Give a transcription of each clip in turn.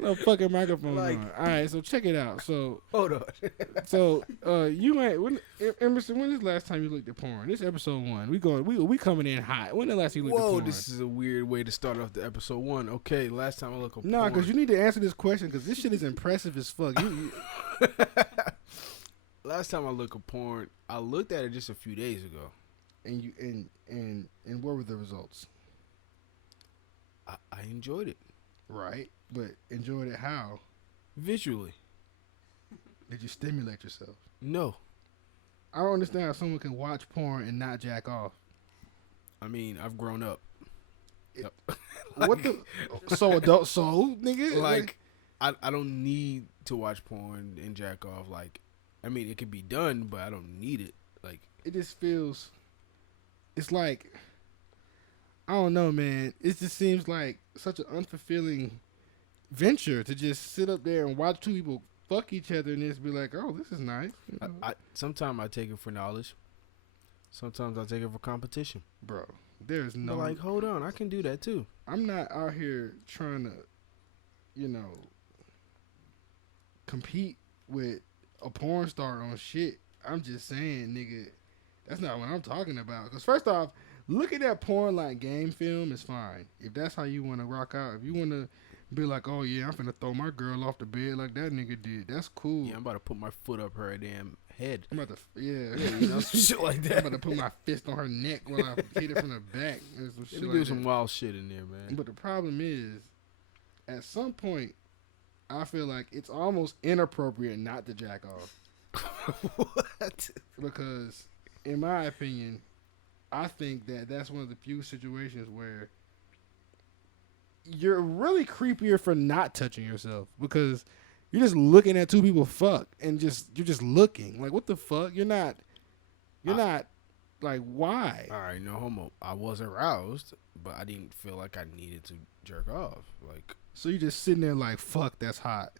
No fucking microphone Like- on. All right, so check it out. So, Hold on. you ain't Emerson. When is the last time you looked at porn? This episode 1. We coming in hot. When the last time you looked at Whoa, porn? this is a weird way to start off the episode 1. Okay, last time I looked at Nah, porn. because you need to answer this question because this shit is impressive as fuck. Last time I looked at porn, I looked at it just a few days ago. And what were the results? I enjoyed it. Right, but enjoyed it how? Visually. Did you stimulate yourself? No. I don't understand how someone can watch porn and not jack off. I mean, I've grown up. What the? So adult soul, nigga? Like, I don't need to watch porn and jack off. Like, I mean, it could be done, but I don't need it. Like, it just feels. It's like, I don't know, man. It just seems like such an unfulfilling venture to just sit up there and watch two people fuck each other and just be like, oh, this is nice. You know? Sometimes I take it for knowledge. Sometimes I take it for competition. Bro, there's no. But like, hold on, I can do that too. I'm not out here trying to, compete with a porn star on shit. I'm just saying, nigga, that's not what I'm talking about. Because first off, looking at porn like game film is fine. If that's how you want to rock out. If you want to be like, oh yeah, I'm finna throw my girl off the bed like that nigga did. That's cool. Yeah, I'm about to put my foot up her damn head. I'm about to, yeah, you know, shit like that. I'm about to put my fist on her neck while I hit it from the back. And some shit Let me like do some that. wild shit in there, man. But the problem is, at some point, I feel like it's almost inappropriate not to jack off. What? Because, in my opinion, I think that that's one of the few situations where you're really creepier for not touching yourself because you're just looking at two people fuck and you're just looking like, what the fuck? You're not like, why? All right, no homo. I was aroused, but I didn't feel like I needed to jerk off. Like, so you just sitting there like, fuck, that's hot,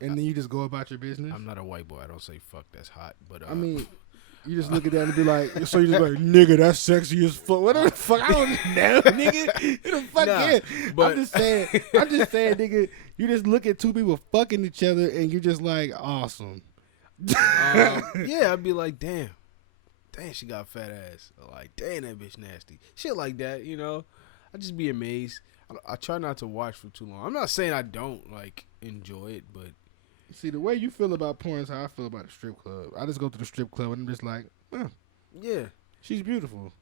and then you just go about your business. I'm not a white boy. I don't say fuck, that's hot. But I mean, you just look at that and be like, so you just like, nigga, that's sexy as fuck. What the fuck? I don't know, nigga. Who the fuck cares? but I'm just saying, nigga, you just look at two people fucking each other and you're just like, awesome. yeah, I'd be like, damn, she got a fat ass. Or like, damn, that bitch nasty. Shit like that, you know. I just be amazed. I try not to watch for too long. I'm not saying I don't like enjoy it, but see, the way you feel about porn is how I feel about the strip club. I just go to the strip club and I'm just like, yeah, she's beautiful.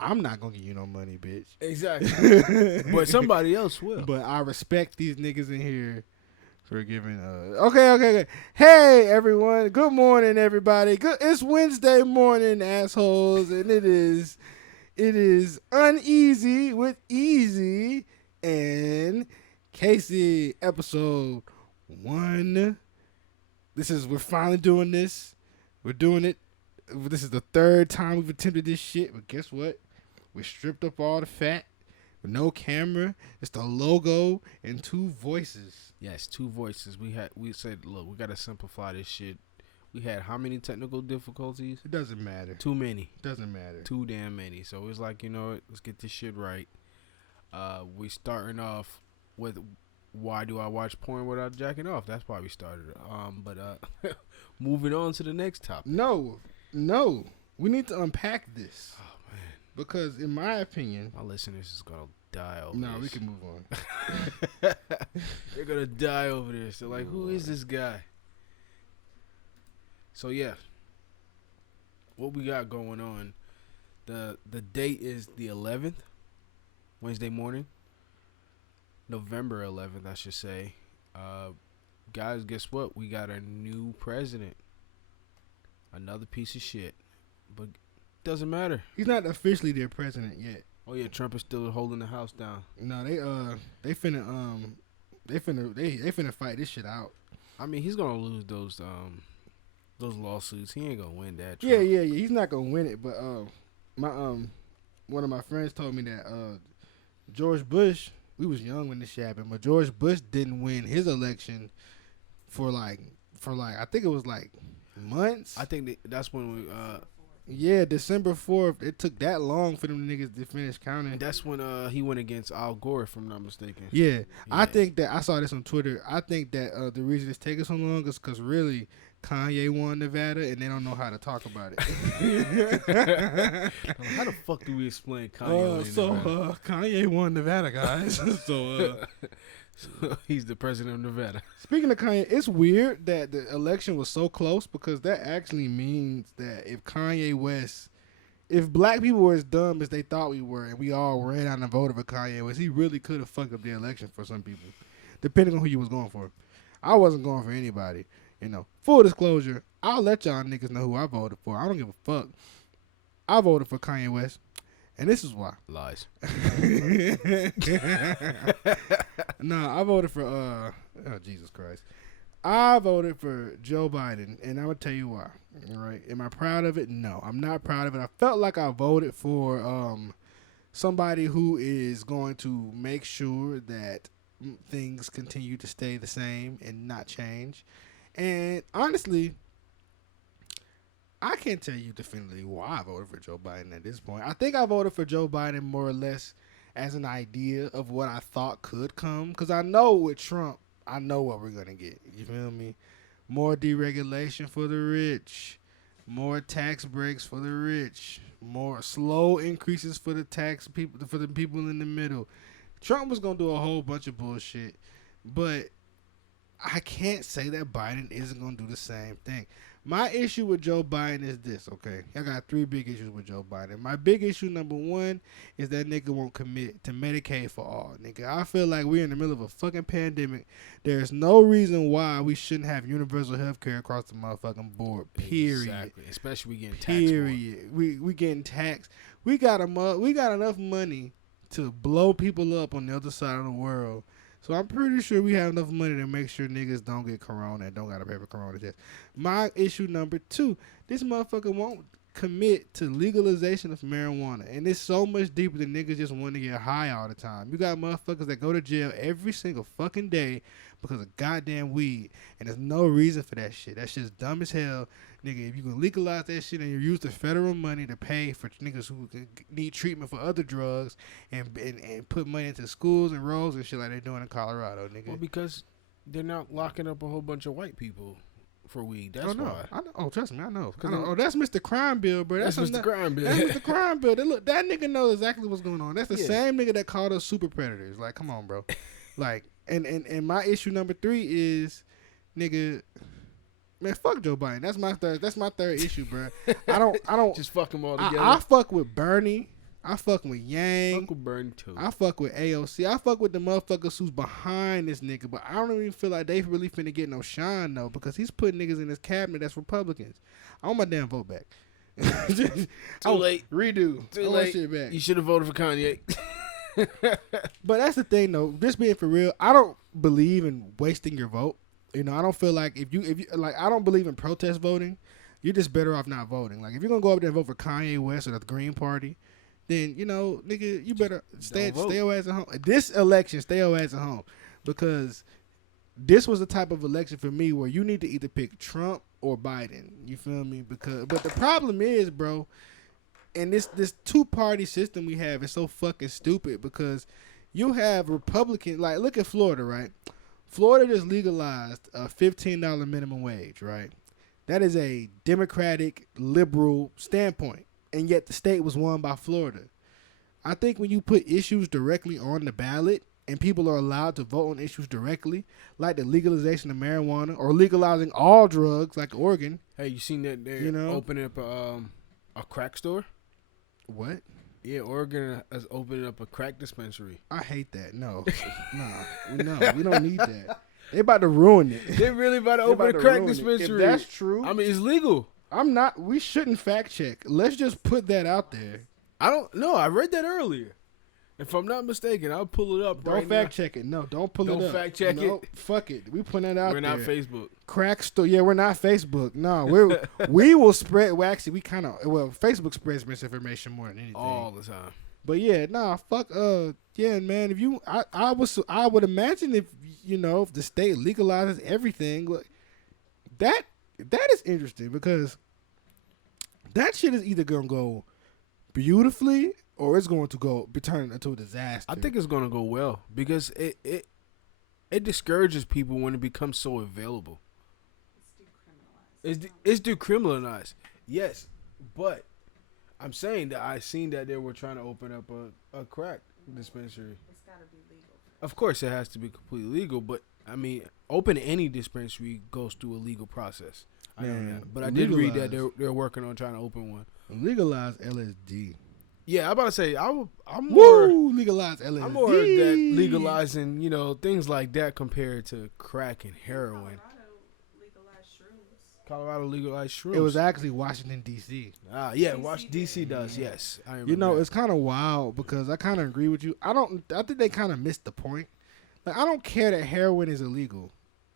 I'm not gonna give you no money, bitch. exactly. But somebody else will. But I respect these niggas in here for giving. Okay. Hey everyone, good morning, everybody. It's Wednesday morning, assholes, and it is Uneasy with Easy and Casey, episode 1. We're finally doing this. We're doing it. This is the 3rd time we've attempted this shit, but guess what? We stripped up all the fat with no camera. It's the logo and 2 voices. Yes, 2 voices. We said, look, we gotta simplify this shit. We had how many technical difficulties? It doesn't matter. Too many. Doesn't matter. Too damn many. So it's like, you know what? Let's get this shit right. We starting off with why do I watch porn without jacking off? That's why we started. But moving on to the next topic. No. We need to unpack this. Oh man. Because in my opinion, My listeners is gonna die over no, this. we can move on. They're gonna die over this. They're like, who is this guy? So yeah, what we got going on? The date is the 11th, Wednesday morning, November 11th, I should say. Guys, guess what? We got a new president. Another piece of shit, but doesn't matter. He's not officially their president yet. Oh yeah, Trump is still holding the house down. No, they finna fight this shit out. I mean, he's gonna lose those lawsuits. He ain't gonna win that. Yeah. Trump. He's not gonna win it, but my one of my friends told me that George Bush. We was young when this shit happened, but George Bush didn't win his election for like I think it was like months. I think that's when we Yeah, December 4th. It took that long for them niggas to finish counting. That's when he went against Al Gore, if I'm not mistaken. Yeah, I Yeah. think that I saw this on Twitter. I think that the reason it's taking so long is because really Kanye won Nevada and they don't know how to talk about it. How the fuck do we explain Kanye? Kanye won Nevada, guys. so he's the president of Nevada. speaking of Kanye, it's weird that the election was so close because that actually means that if black people were as dumb as they thought we were and we all ran out and voted for Kanye West, he really could have fucked up the election for some people, depending on who you was going for. I wasn't going for anybody. Full disclosure, I'll let y'all niggas know who I voted for. I don't give a fuck. I voted for Kanye West, and this is why. Lies. I voted for oh Jesus Christ. I voted for Joe Biden, and I'm gonna tell you why. All right, am I proud of it? No, I'm not proud of it. I felt like I voted for somebody who is going to make sure that things continue to stay the same and not change. And honestly, I can't tell you definitively why I voted for Joe Biden at this point. I think I voted for Joe Biden more or less as an idea of what I thought could come. Because I know with Trump, I know what we're going to get. You feel me? More deregulation for the rich. More tax breaks for the rich. More slow increases for the people in the middle. Trump was going to do a whole bunch of bullshit. But I can't say that Biden isn't going to do the same thing. My issue with Joe Biden is this, okay? I got 3 big issues with Joe Biden. My big issue number 1 is that nigga won't commit to Medicaid for all. Nigga, I feel like we're in the middle of a fucking pandemic. There's no reason why we shouldn't have universal health care across the motherfucking board, period. Exactly. Especially we getting taxed. Period. We getting taxed. We got enough money to blow people up on the other side of the world. So I'm pretty sure we have enough money to make sure niggas don't get corona and don't got to pay for corona test. My issue number 2, this motherfucker won't commit to legalization of marijuana. And it's so much deeper than niggas just want to get high all the time. You got motherfuckers that go to jail every single fucking day because of goddamn weed. And there's no reason for that shit. That shit's dumb as hell. Nigga, if you can legalize that shit and you use the federal money to pay for niggas who need treatment for other drugs and put money into schools and roads and shit like they're doing in Colorado, nigga. Well, because they're not locking up a whole bunch of white people for weed. That's why. I know. Oh, trust me, I know. That's Mr. Crime Bill, bro. That's Mr. Crime Bill. That's Mr. Crime Bill. Look, that nigga knows exactly what's going on. That's the same nigga that called us super predators. Like, come on, bro. Like, and my issue number 3 is, nigga. Man, fuck Joe Biden. That's my third issue, bro. I don't just fuck them all together. I fuck with Bernie. I fuck with Yang. Fuck with Bernie too. I fuck with AOC. I fuck with the motherfuckers who's behind this nigga, but I don't even feel like they really finna get no shine though, because he's putting niggas in his cabinet that's Republicans. I want my damn vote back. Too late. Redo. Too I want late. shit back. You should have voted for Kanye. But that's the thing though. Just being for real, I don't believe in wasting your vote. I don't feel like if you like, I don't believe in protest voting. You're just better off not voting. Like, if you're gonna go up there and vote for Kanye West or the Green Party, then nigga, you better stay your ass at home. This election, stay your ass at home, because this was the type of election for me where you need to either pick Trump or Biden. You feel me? But the problem is, bro, and this 2-party system we have is so fucking stupid, because you have Republicans, like, look at Florida, right? Florida just legalized a $15 minimum wage, right? That is a Democratic, liberal standpoint, and yet the state was won by Florida. I think when you put issues directly on the ballot and people are allowed to vote on issues directly, like the legalization of marijuana or legalizing all drugs, like Oregon. Hey, you seen that they're opening up a crack store? What? Yeah, Oregon is opening up a crack dispensary. I hate that. No, no, we don't need that. They about to ruin it. They really about to open a crack dispensary. If that's true, I mean, it's legal. We shouldn't fact check. Let's just put that out there. I don't know. I read that earlier. If I'm not mistaken, I'll pull it up. Don't fact check it. No, don't pull it up. Don't fact check it. Fuck it. We putting that out there. We're not Facebook. Crack store. Yeah, we're not Facebook. No, we will spread. Well, actually, Facebook spreads misinformation more than anything. All the time. But yeah, fuck. Yeah, man. If you, I would imagine if if the state legalizes everything, that is interesting, because that shit is either gonna go beautifully or it's going to be turned into a disaster. I think it's gonna go well because it discourages people when it becomes so available. It's decriminalized. Yes, but I'm saying that I seen that they were trying to open up a crack dispensary. It's got to be legal. Of course, it has to be completely legal, but I mean, open any dispensary goes through a legal process. I know that, but I did read that they're working on trying to open one. Legalize LSD. Yeah, I'm about to say I'm more legalize LSD. I'm more that legalizing, you know, things like that compared to crack and heroin. Colorado legalized shrooms. It was actually Washington D.C. Yeah, DC does. Yes, I remember. You know, that. it's kind of wild because I kind of agree with you. I think they kind of missed the point. Like, I don't care that heroin is illegal.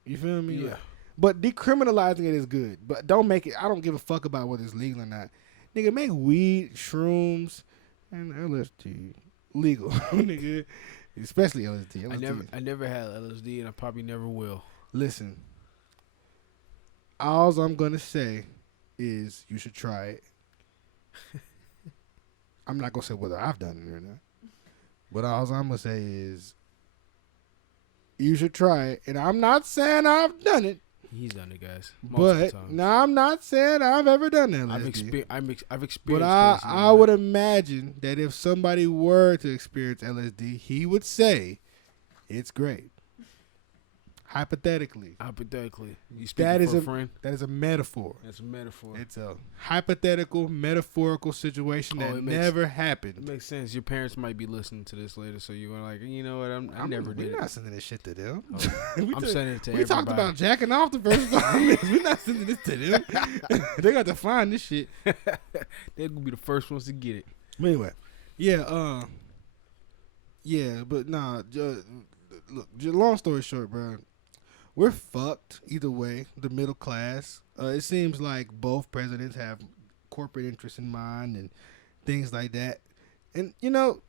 You feel me? Yeah. Like, but decriminalizing it is good. But don't make it. I don't give a fuck about whether it's legal or not. Nigga, make weed, shrooms, and LSD legal, nigga. Especially LSD. I never had LSD, and I probably never will. Listen. All I'm gonna say is you should try it. I'm not gonna say whether I've done it or not. But all I'm gonna say is you should try it. And I'm not saying I've done it. He's done it, guys. But now I'm not saying I've ever done it. I've experienced. But I would imagine that if somebody were to experience LSD, he would say it's great. Hypothetically, you speaking for a friend? That is a metaphor. That's a metaphor. It's a hypothetical, metaphorical situation that never happened. It makes sense. Your parents might be listening to this later, so you're like, you know what? I never did. We're not sending this shit to them. I'm sending it to everybody. We talked about jacking off the first 5 minutes. We're not sending this to them. They got to find this shit. They're gonna be the first ones to get it. But anyway, yeah, but nah. Look, long story short, bro. We're fucked either way, the middle class. It seems like both presidents have corporate interests in mind and things like that. And, you know,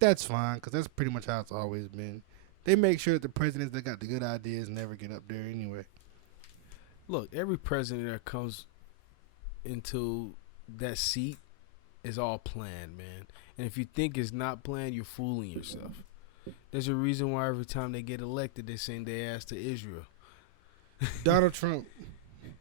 that's fine because that's pretty much how it's always been. They make sure that the presidents that got the good ideas never get up there anyway. Look, every president that comes into that seat is all planned, man. And if you think it's not planned, you're fooling yourself. There's a reason why every time they get elected, they send their ass to Israel. Donald Trump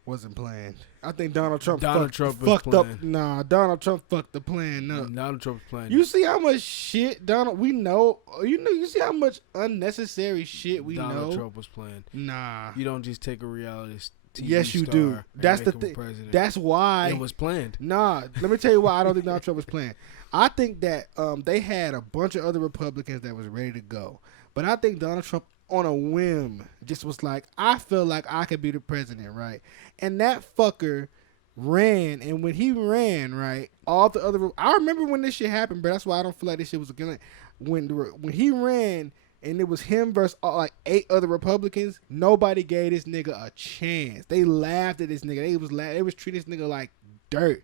wasn't planned. I think Donald Trump fucked up. Nah, Donald Trump fucked the plan up. Donald Trump planned. You see how much shit we know. You see how much unnecessary shit we know. Donald Trump was planned. Nah, you don't just take a reality TV yes, you do. That's the thing. That's why it was planned. Nah, let me tell you why I don't think Donald Trump was planned. I think that they had a bunch of other Republicans that was ready to go, but I think Donald Trump, on a whim, just was like, I feel like I could be the president, right? And that fucker ran, and when he ran, right, all the other, I remember when this shit happened, but that's why I don't feel like this shit was a when he ran. And it was him versus like 8 other Republicans. Nobody gave this nigga a chance. They laughed at this nigga. They was treating this nigga like dirt.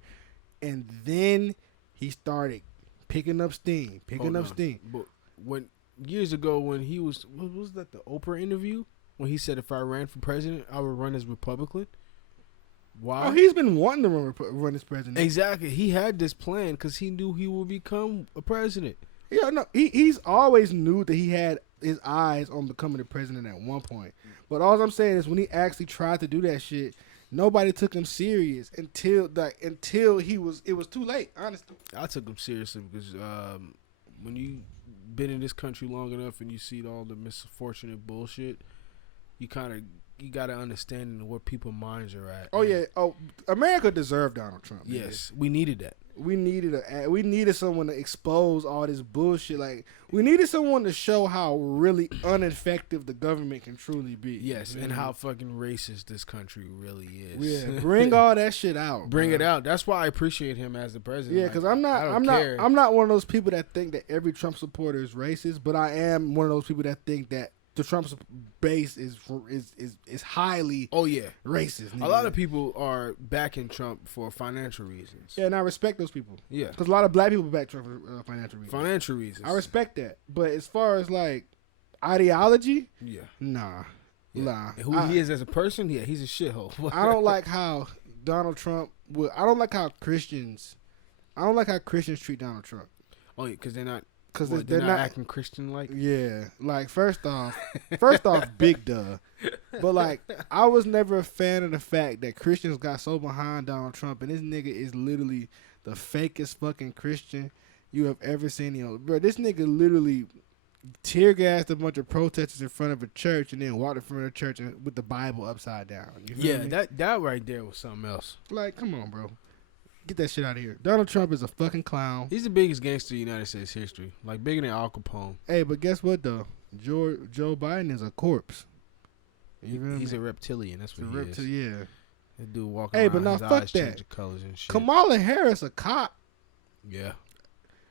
And then he started picking up steam. But when years ago, when he was, what was that, the Oprah interview? When he said, if I ran for president, I would run as Republican. Why? Oh, he's been wanting to run as president. Exactly. He had this plan because he knew he would become a president. Yeah, no, he's always knew that he had his eyes on becoming the president at one point. But all I'm saying is when he actually tried to do that shit, nobody took him serious until it was too late, honestly. I took him seriously because when you been in this country long enough and you see all the misfortunate bullshit, you got to understand where people's minds are at. Oh, yeah. Oh, America deserved Donald Trump. Yes, we needed that. We needed someone to expose all this bullshit. Like, we needed someone to show how really ineffective the government can truly be. Yes, and how fucking racist this country really is. Yeah, bring all that shit out. Bring it out. That's why I appreciate him as the president. Yeah, because I'm not one of those people that think that every Trump supporter is racist, but I am one of those people that think that the Trump base is highly racist. Nigga. A lot of people are backing Trump for financial reasons. Yeah, and I respect those people. Yeah, because a lot of black people back Trump for financial reasons. I respect that, but as far as like ideology, nah. And who he is as a person, he's a shithole. I don't like how Donald Trump. I don't like how Christians. I don't like how Christians treat Donald Trump. Oh, yeah, because they're not. Because They're not acting Christian like. Yeah, like first off, big duh. But like, I was never a fan of the fact that Christians got so behind Donald Trump, and this nigga is literally the fakest fucking Christian you have ever seen. Bro, this nigga literally tear gassed a bunch of protesters in front of a church and then walked in front of the church with the Bible upside down. You feel me? that right there was something else. Like, come on, bro. Get that shit out of here. Donald Trump is a fucking clown. He's the biggest gangster in United States history. Like, bigger than Al Capone. Hey, but guess what, though? Joe Biden is a corpse. He's a reptilian. That's what he is. Yeah. That dude walking hey, around, but now his fuck eyes that. changing colors and shit. Kamala Harris a cop. Yeah.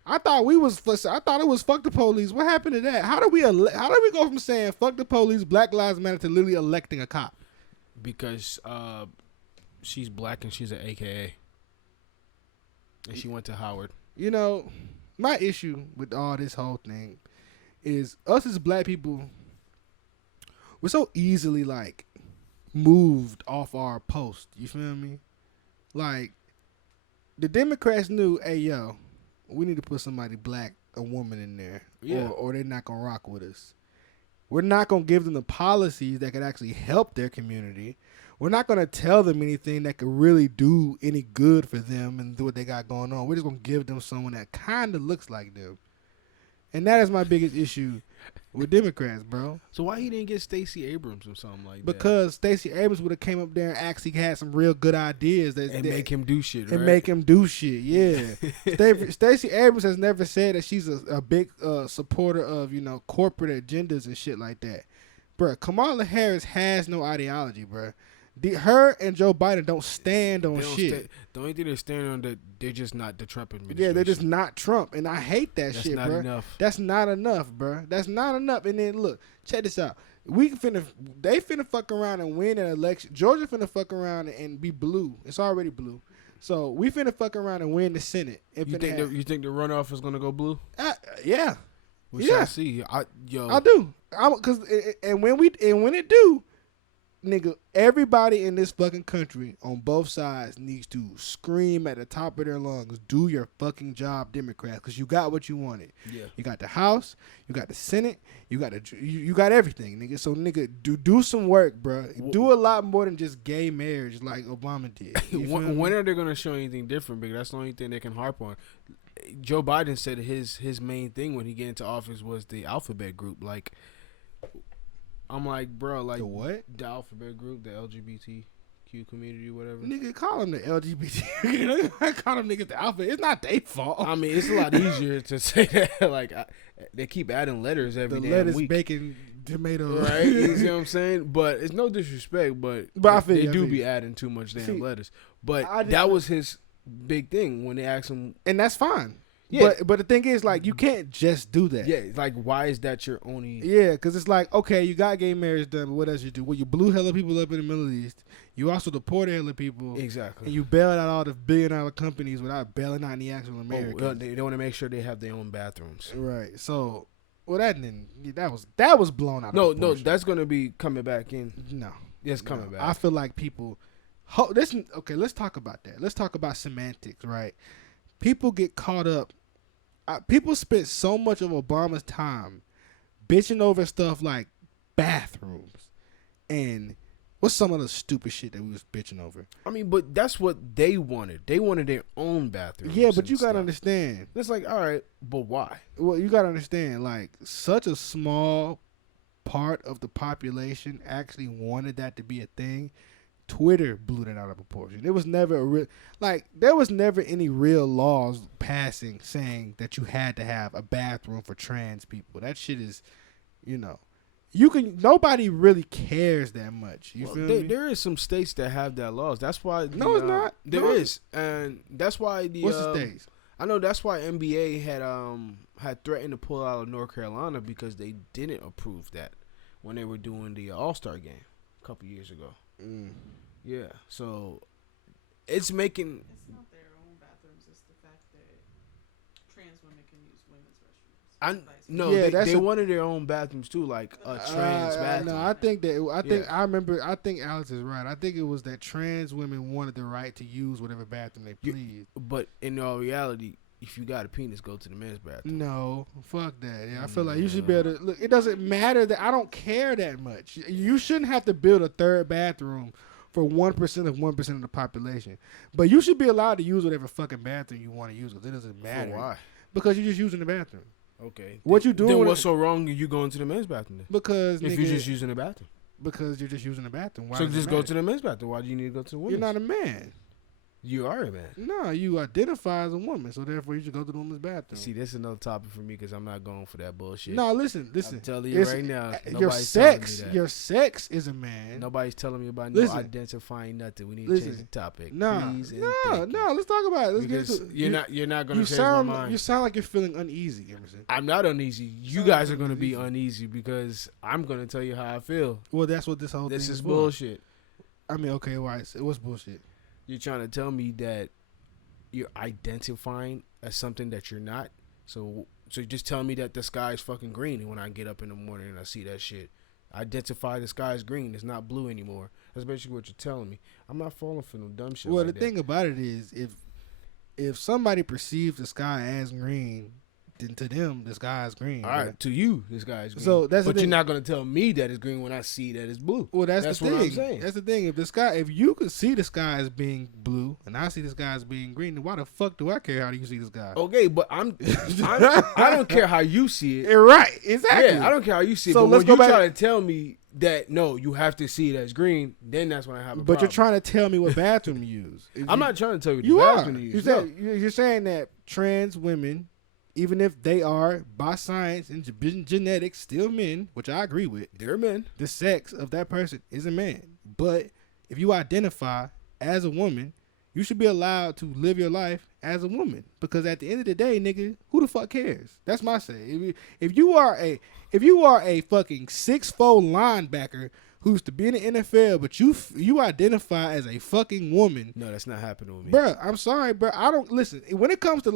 I thought it was fuck the police. What happened to that? How do we go from saying fuck the police, Black Lives Matter to literally electing a cop? Because she's black and she's an AKA. And she went to Howard. You know, my issue with all this whole thing is us as black people, we're so easily like moved off our post. You feel me? Like the Democrats knew, hey yo, we need to put somebody black, a woman in there, or they're not gonna rock with us. We're not gonna give them the policies that could actually help their community. We're not gonna tell them anything that could really do any good for them and do what they got going on. We're just gonna give them someone that kind of looks like them, and that is my biggest issue with Democrats, bro. So why he didn't get Stacey Abrams or something like that? Because Stacey Abrams would have came up there and actually had some real good ideas and make him do shit, right? And make him do shit, yeah. Stacey Abrams has never said that she's a big supporter of, corporate agendas and shit like that. Bruh, Kamala Harris has no ideology, bruh. Her and Joe Biden don't stand on shit. The only thing they're standing on, that they're just not the Trump administration. Yeah, they're just not Trump, and I hate that shit, bro. That's not enough. That's not enough, bro. That's not enough. And then look, check this out. They finna fuck around and win an election. Georgia finna fuck around and be blue. It's already blue. So we finna fuck around and win the Senate. You think the runoff is gonna go blue? Yeah. We shall see. I do. When it do, nigga, everybody in this fucking country on both sides needs to scream at the top of their lungs, do your fucking job, Democrats, because you got what you wanted. Yeah. You got the House, you got the Senate, you got everything, nigga. So, nigga, do some work, bro. Do a lot more than just gay marriage like Obama did. When are they going to show anything different? Because that's the only thing they can harp on. Joe Biden said his main thing when he get into office was the alphabet group. Like, I'm like, bro, like the what? The alphabet group, the LGBTQ community, whatever. Nigga, call them the LGBT. I call them niggas the alphabet. It's not their fault. I mean, it's a lot easier to say that. Like, they keep adding letters every damn lettuce, week. bacon, tomato. Right? You see what I'm saying? But it's no disrespect, but they do be adding too much damn letters. But that was his big thing when they asked him. And that's fine. Yeah. But the thing is, like, you can't just do that. Yeah, like, why is that your only... Yeah, because it's like, okay, you got gay marriage done, but what else you do? Well, you blew hella people up in the Middle East. You also deported hella people. Exactly. And you bailed out all the billion-dollar companies without bailing out any actual Americans. Well, they want to make sure they have their own bathrooms. Right. So, well, that was blown out. No, that's going to be coming back in. No. It's coming back. I feel like people... Okay, let's talk about that. Let's talk about semantics, right? People get caught up. People spent so much of Obama's time bitching over stuff like bathrooms and what's some of the stupid shit that we was bitching over. I mean, but that's what they wanted. They wanted their own bathrooms. Yeah, but you gotta understand. It's like, all right, but why? Well, you gotta understand, like, such a small part of the population actually wanted that to be a thing. Twitter blew that out of proportion. There was never there was never any real laws passing saying that you had to have a bathroom for trans people. That shit is, nobody really cares that much. You feel me? There is some states that have that laws. That's why it's not. There is, and that's why what's the states? I know that's why NBA had threatened to pull out of North Carolina because they didn't approve that when they were doing the All-Star game a couple years ago. Yeah, so it's making. It's not their own bathrooms. It's the fact that trans women can use women's restrooms. I no, Yeah, they wanted their own bathrooms too, like a trans bathroom. No, I think Alex is right. I think it was that trans women wanted the right to use whatever bathroom they please. But in all reality, if you got a penis, go to the men's bathroom. No, fuck that. Yeah, I feel like you should be able to look. It doesn't matter that I don't care that much. You shouldn't have to build a third bathroom for 1% of 1% of the population. But you should be allowed to use whatever fucking bathroom you want to use because it doesn't matter. For why? Because you're just using the bathroom. Okay. What you doing? Then what's so wrong with you going to the men's bathroom then? Because if you're just using the bathroom. Because you're just using the bathroom. Why so just go to the men's bathroom. Why do you need to go to the women's? You're not a man. You are a man. No, you identify as a woman, so therefore you should go to the woman's bathroom. See, this is another topic for me because I'm not going for that bullshit. No, listen. I'm telling you right now, your sex is a man. Nobody's telling me about no identifying nothing. We need to change the topic. No, please no. Let's talk about it. Let's because get you're not going to change my mind. You sound like you're feeling uneasy, Emerson. I'm not uneasy. You guys are going to be uneasy because I'm going to tell you how I feel. Well, that's what this whole thing is for. This is bullshit. I mean, okay, why? What's bullshit? You're trying to tell me that you're identifying as something that you're not. So you're just telling me that the sky is fucking green, and when I get up in the morning and I see that shit, I identify the sky is green. It's not blue anymore. That's basically what you're telling me. I'm not falling for no dumb shit. Well, like the thing about it is, if somebody perceives the sky as green, then to them the sky is green. All right, to you the sky is green. So that's but you're not gonna tell me that it's green when I see that it's blue. Well, that's the thing. What I'm saying. That's the thing. If you could see the sky as being blue and I see the sky as being green, then why the fuck do I care how you see the sky? Okay, but I don't care how you see it. Right, exactly. Yeah, I don't care how you see it. So but let's when go you back. try to tell me that no, you have to see it as green, then that's when I have a problem. But you're trying to tell me what bathroom you use. I'm not trying to tell you you the are. bathroom to use. You're saying that trans women, even if they are by science and genetics still men, which I agree with, they're men. The sex of that person is a man. But if you identify as a woman, you should be allowed to live your life as a woman. Because at the end of the day, nigga, who the fuck cares? That's my say. If you are a fucking 6'4" linebacker who's to be in the NFL, but you identify as a fucking woman. No, that's not happening with me. Bruh, I'm sorry, bruh. I don't listen. When it comes to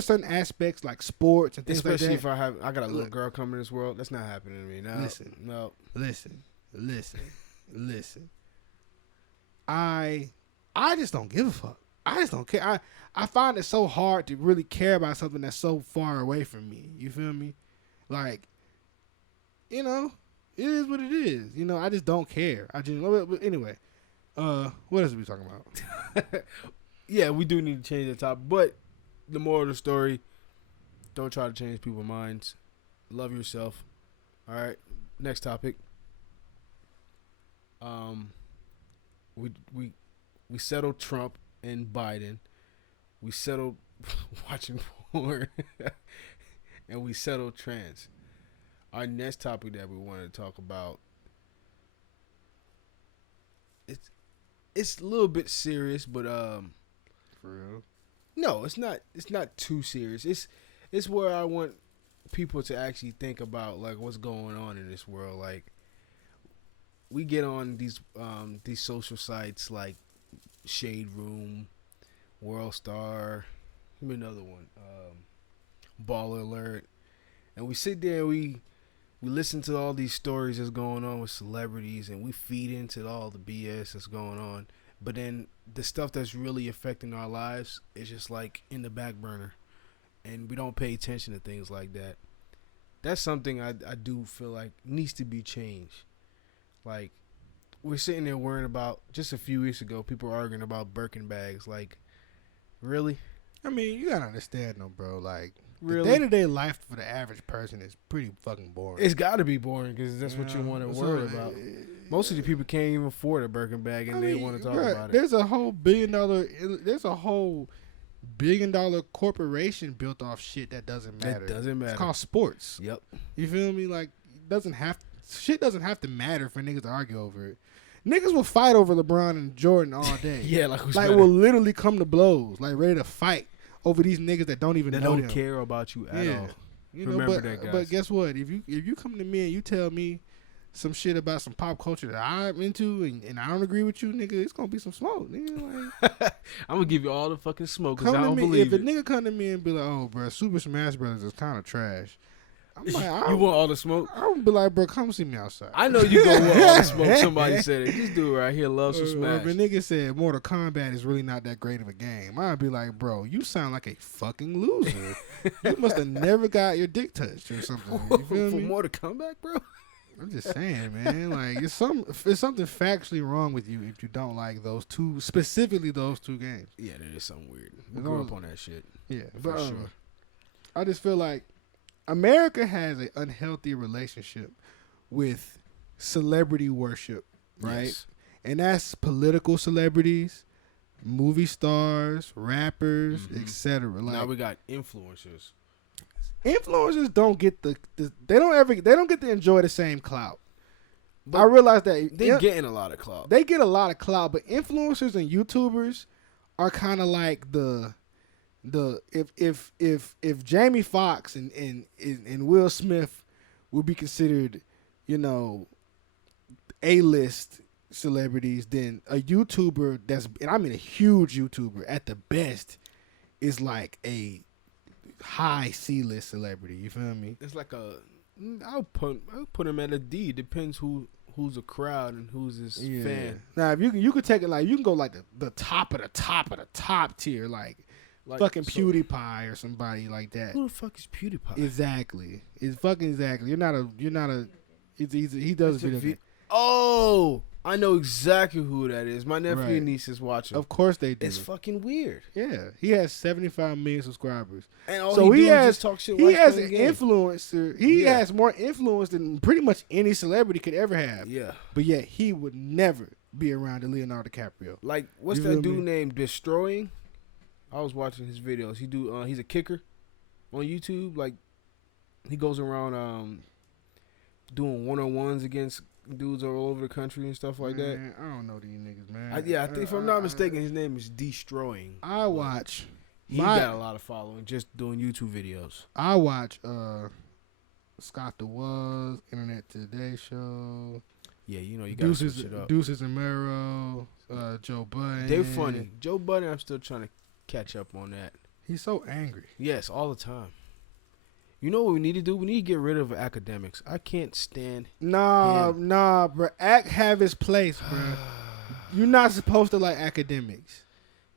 certain aspects like sports and things especially like that. if I got a little girl coming in this world, that's not happening to me. No, Listen. I just don't give a fuck. I just don't care. I find it so hard to really care about something that's so far away from me. You feel me? Like, it is what it is. I just don't care. But anyway, what else are we talking about? Yeah, we do need to change the topic. But the moral of the story, don't try to change people's minds. Love yourself. All right, next topic. We settled Trump and Biden. We settled watching porn. And we settled trans. Our next topic that we wanted to talk about, it's a little bit serious, but For real? no, it's not. It's not too serious. It's where I want people to actually think about like what's going on in this world. Like we get on these social sites like Shade Room, World Star, give me another one, Baller Alert, and we sit there and we listen to all these stories that's going on with celebrities, and we feed into all the BS that's going on. But then the stuff that's really affecting our lives is just like in the back burner, and we don't pay attention to things like that. That's something I do feel like needs to be changed. Like we're sitting there worrying about, just a few weeks ago, people were arguing about Birkin bags. Like, really? I mean, you gotta understand though, bro. Like, Really? the day-to-day life for the average person is pretty fucking boring. It's got to be boring because that's what you want to worry about. Most of the people can't even afford a Birkin bag, and they want to talk about it. There's a whole billion dollar corporation built off shit that doesn't matter. It doesn't matter. It's called sports. Yep. You feel me? Like, shit doesn't have to matter for niggas to argue over it. Niggas will fight over LeBron and Jordan all day. Yeah, like will literally come to blows, like ready to fight over these niggas that don't even know don't them. care about you at all. Remember that, guys. But guess what? If you come to me and you tell me some shit about some pop culture that I'm into and I don't agree with you, nigga, it's gonna be some smoke, nigga. Like, I'm gonna give you all the fucking smoke because come I to don't me believe if it. a nigga come to me and be like, oh, bro, Super Smash Brothers is kind of trash. I'm like, You want all the smoke? I would be like, bro, come see me outside. I know you gonna want all the smoke. Somebody said it. This dude right here loves some Or Smash. if a nigga said Mortal Kombat is really not that great of a game, I'd be like, bro, you sound like a fucking loser. You must have never got your dick touched or something. You feel For me? more to come back, bro. I'm just saying, man. Like it's something factually wrong with you if you don't like specifically those two games. Yeah, that is something weird. We grew up on that shit. Yeah, For but sure. I just feel like America has an unhealthy relationship with celebrity worship, right? Yes. And that's political celebrities, movie stars, rappers, etc. Like, Now we got influencers. influencers don't get they don't get to enjoy the same clout. But I realize that They getting a lot of clout. they get a lot of clout, but influencers and YouTubers are kind of like the if Jamie Foxx and Will Smith would be considered, you know, A-list celebrities, then a YouTuber and I mean a huge YouTuber at the best is like a high C-list celebrity. You feel me? It's like I'll put him at a D. Depends who's a crowd and who's his fan. Now if you could take it like you can go like the top of the top of the top tier, like fucking PewDiePie or somebody like that. Who the fuck is PewDiePie? Exactly. It's fucking exactly. You're not a. He does video game. Oh, I know exactly who that is. My nephew Right. and niece is watching. Of course they do. It's fucking weird. Yeah, he has 75 million subscribers. And all So he he do is has just talk shit. he while has playing an the game. influencer. He Yeah. has more influence than pretty much any celebrity could ever have. Yeah. But yet he would never be around Leonardo DiCaprio. Like, what's You feel that dude me? named Destroying? I was watching his videos. He's a kicker on YouTube. Like, he goes around doing one-on-ones against dudes all over the country and stuff like that. Man, I don't know these niggas, man. I think if I'm not mistaken, his name is Destroying. I watch. He got a lot of following just doing YouTube videos. I watch Scott the Was, Internet Today Show, Yeah, you know, you gotta switch it up. Deuces and Mero, Joe Budden. They're funny. Joe Budden, I'm still trying to catch up on that. He's so angry. Yes, all the time. You know what we need to do? We need to get rid of academics. I can't stand. Nah, bro. Act have his place, bro. You're not supposed to like academics.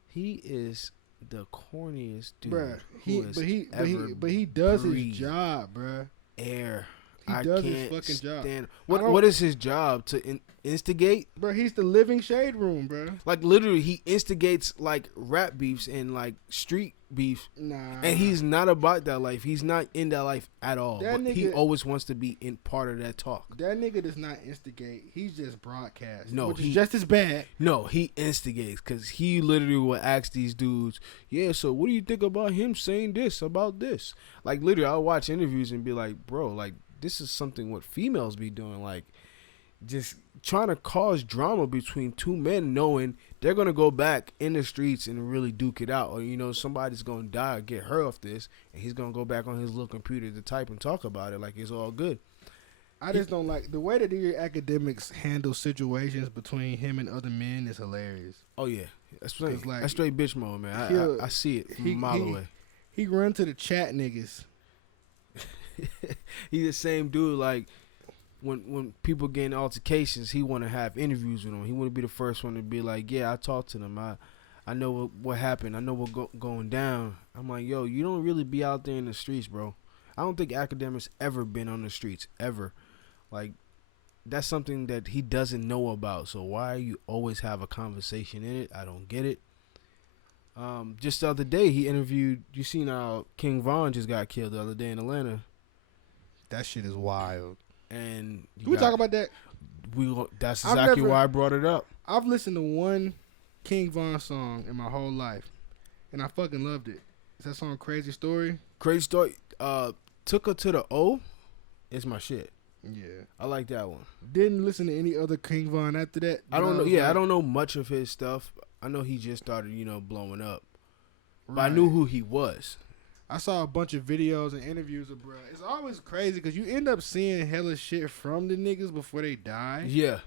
He is the corniest dude. Bruh, Who but he does breathed. his job, bruh. Air. He I does can't his fucking job. stand. I don't- What is his job? To instigate? Bruh, he's the living shade room, bruh. Like, literally, he instigates like rap beefs and like street beef. Nah. And he's not about that life. He's not in that life at all. That But he nigga- always wants to be in part of that talk. That nigga does not instigate. He's just broadcast. No, which is he- just as bad. No, he instigates because he literally will ask these dudes, yeah, so what do you think about him saying this about this? Like, literally, I'll watch interviews and be like, bro, like, this is something what females be doing. Like, just trying to cause drama between two men knowing they're going to go back in the streets and really duke it out. Or, you know, somebody's going to die or get hurt off this, and he's going to go back on his little computer to type and talk about it like it's all good. I just don't like the way that your academics handle situations between him and other men is hilarious. Oh, yeah. That's straight, like, that's straight bitch mode, man. he'll- I see it from a mile away. He run to the chat niggas. He's the same dude. Like when people get in altercations, he want to have interviews with them. He want to be the first one to be like, "Yeah, I talked to them. I know what happened. I know what going down." I'm like, "Yo, you don't really be out there in the streets, bro. I don't think academics ever been on the streets ever. Like that's something that he doesn't know about. So why you always have a conversation in it? I don't get it." Just the other day, he interviewed. You seen how King Von just got killed the other day in Atlanta. That shit is wild. And Can we talk about that? That's I've exactly never- why I brought it up. I've listened to one King Von song in my whole life, and I fucking loved it. Is that song Crazy Story? Crazy Story. Took Her to the O. Is my shit. Yeah. I like that one. Didn't listen to any other King Von after that. I don't know. was Yeah, like- I don't know much of his stuff. I know he just started, blowing up. But I Right. knew who he was. I saw a bunch of videos and interviews of bro. It's always crazy because you end up seeing hella shit from the niggas before they die. Yeah.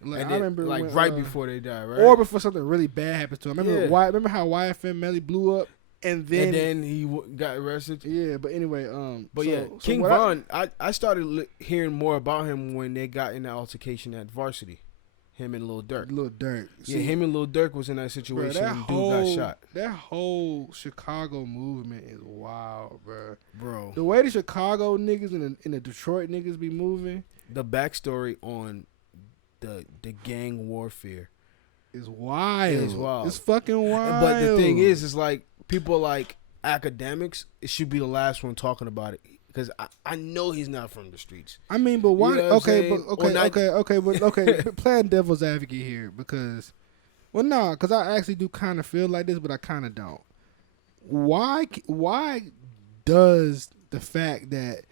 Like And I then, remember like when, right before they die, right? or before something really bad happens to him. Yeah. Remember how YFN Melly blew up and then he got arrested. yeah. But anyway, But so, yeah, so King what Von, I started hearing more about him when they got in the altercation at Varsity. Him and Lil Durk. Lil Durk. Yeah, him and Lil Durk was in that situation and dude got shot. That whole Chicago movement is wild, Bro. The way the Chicago niggas and the Detroit niggas be moving. The backstory on the gang warfare is wild. It is wild. It's fucking wild. But the thing is like people like academics, it should be the last one talking about it. Because I know he's not from the streets. I mean, but why? You know Okay. Playing devil's advocate here because, well, no, because I actually do kind of feel like this, but I kind of don't. Why does the fact that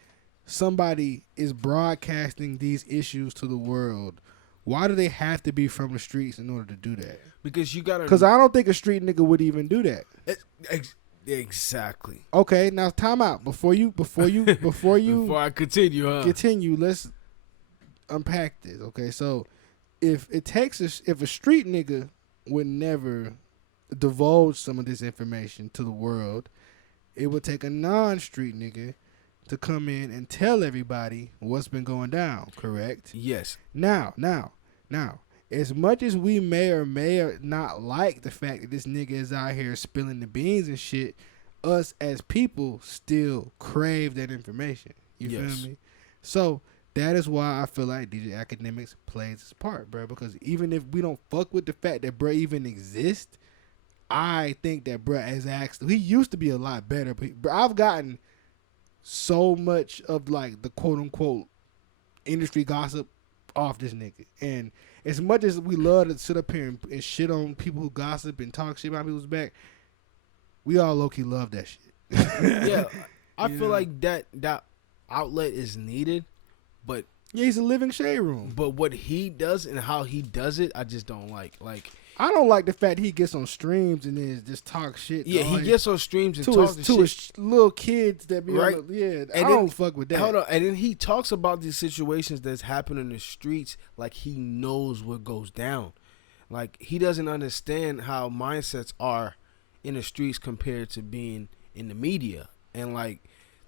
somebody is broadcasting these issues to the world, why do they have to be from the streets in order to do that? Because you gotta. Because I don't think a street nigga would even do that. Exactly. Okay, now time out before I continue. Let's unpack this. Okay, so if a street nigga would never divulge some of this information to the world, it would take a non-street nigga to come in and tell everybody what's been going down. Correct? Yes. Now, as much as we may or not like the fact that this nigga is out here spilling the beans and shit, us as people still crave that information. You feel me? So that is why I feel like DJ Academics plays his part, bro. Because even if we don't fuck with the fact that bro even exists, I think that bro is actually, he used to be a lot better. But I've gotten so much of like the quote unquote industry gossip off this nigga. And as much as we love to sit up here and shit on people who gossip and talk shit about people's back, we all low-key love that shit. Yeah, I feel like that outlet is needed, but yeah, he's a living shade room. But what he does and how he does it, I just don't like. Like, I don't like the fact he gets on streams and then just talk shit. Yeah, he gets on streams and talks to his little kids that be right. I don't fuck with that. Hold on, and then he talks about these situations that's happening in the streets like he knows what goes down. Like he doesn't understand how mindsets are in the streets compared to being in the media, and like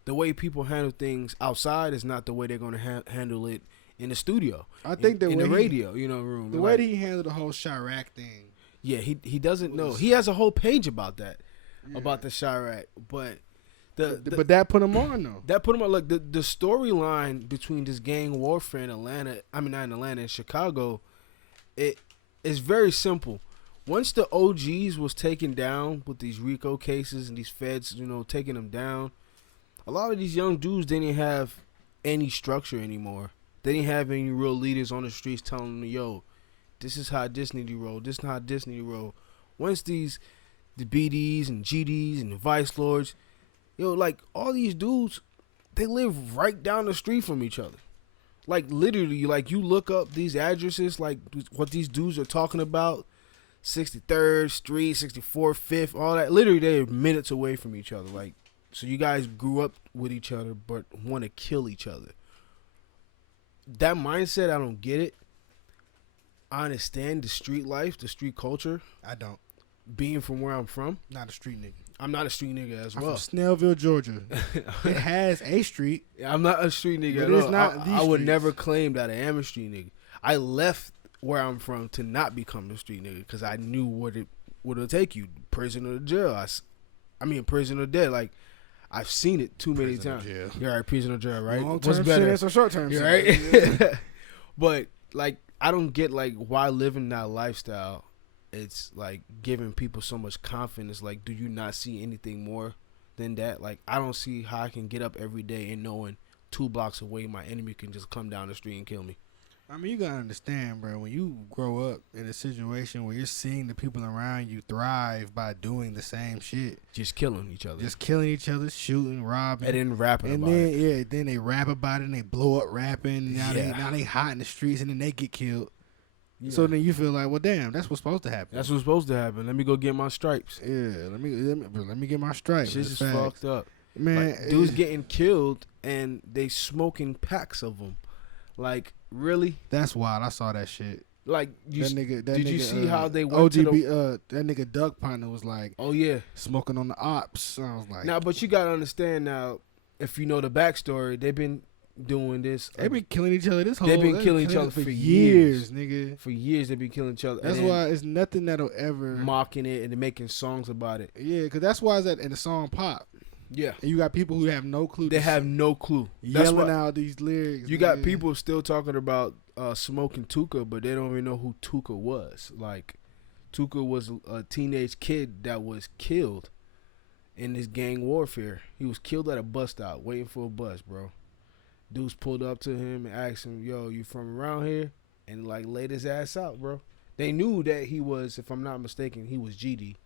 the way people handle things outside is not the way they're going to handle it in the studio. I think in the radio, room. The way that he handled the whole Chirac thing. Yeah, he doesn't know. He has a whole page about that, about the Chirac, but but that put him on though. That put him on. Like the storyline between this gang warfare in Atlanta. I mean, not in Atlanta, in Chicago. It is very simple. Once the OGs was taken down with these RICO cases and these feds, taking them down, a lot of these young dudes didn't have any structure anymore. They didn't have any real leaders on the streets telling them, yo, this is how this need to roll. This is how this need to roll. Once the BDs and GDs and the Vice Lords, like all these dudes, they live right down the street from each other. Like literally, like you look up these addresses, like what these dudes are talking about, 63rd Street, 64th, 5th, all that. Literally, they're minutes away from each other. Like, so you guys grew up with each other, but want to kill each other. That mindset, I don't get it. I understand the street life, the street culture. I don't. Being from where I'm from. Not a street nigga. I'm not a street nigga as well. I'm from Snellville, Georgia. It has a street. I'm not a street nigga at all. I would never claim that I am a street nigga. I left where I'm from to not become a street nigga because I knew what it'll take you. Prison or jail. I mean, prison or dead. Like, I've seen it too many times. You're right, prison or jail, right? What's better? It's a short term. You're right. But like, I don't get like why living that lifestyle. It's like giving people so much confidence. Like, do you not see anything more than that? Like, I don't see how I can get up every day and knowing 2 blocks away my enemy can just come down the street and kill me. I mean, you gotta understand, bro. When you grow up in a situation where you're seeing the people around you thrive by doing the same shit, just killing each other, shooting, robbing, and then rapping and about then, it. Yeah, then they rap about it and they blow up rapping. Now they hot in the streets and then they get killed. Yeah. So then you feel like, well, damn, that's what's supposed to happen. That's what's supposed to happen. Let me go get my stripes. Yeah, let me get my stripes. Shit's just fucked up. Man, Like, dudes getting killed and they smoking packs of them. Like, really? that's wild. I saw that shit. Like, Did you see how they went to the... that nigga Duck Partner was like, Oh, yeah. smoking on the ops. I was like, Now, but you got to understand now, if you know the backstory, they've been doing this. they've been killing each other They've been killing each other for years, nigga. For years, they've been killing each other. That's why it's nothing that'll ever mocking it and making songs about it. Yeah, because that's why it's that in the song pop. Yeah, and you got people who have no clue. They have no clue. Yelling out these lyrics. You got people still talking about smoking Tuka, but they don't even know who Tuka was. Like, Tuka was a teenage kid that was killed in this gang warfare. He was killed at a bus stop waiting for a bus, bro. Dudes pulled up to him and asked him, "Yo, you from around here?" And like laid his ass out, bro. They knew that he was, if I'm not mistaken, he was GD,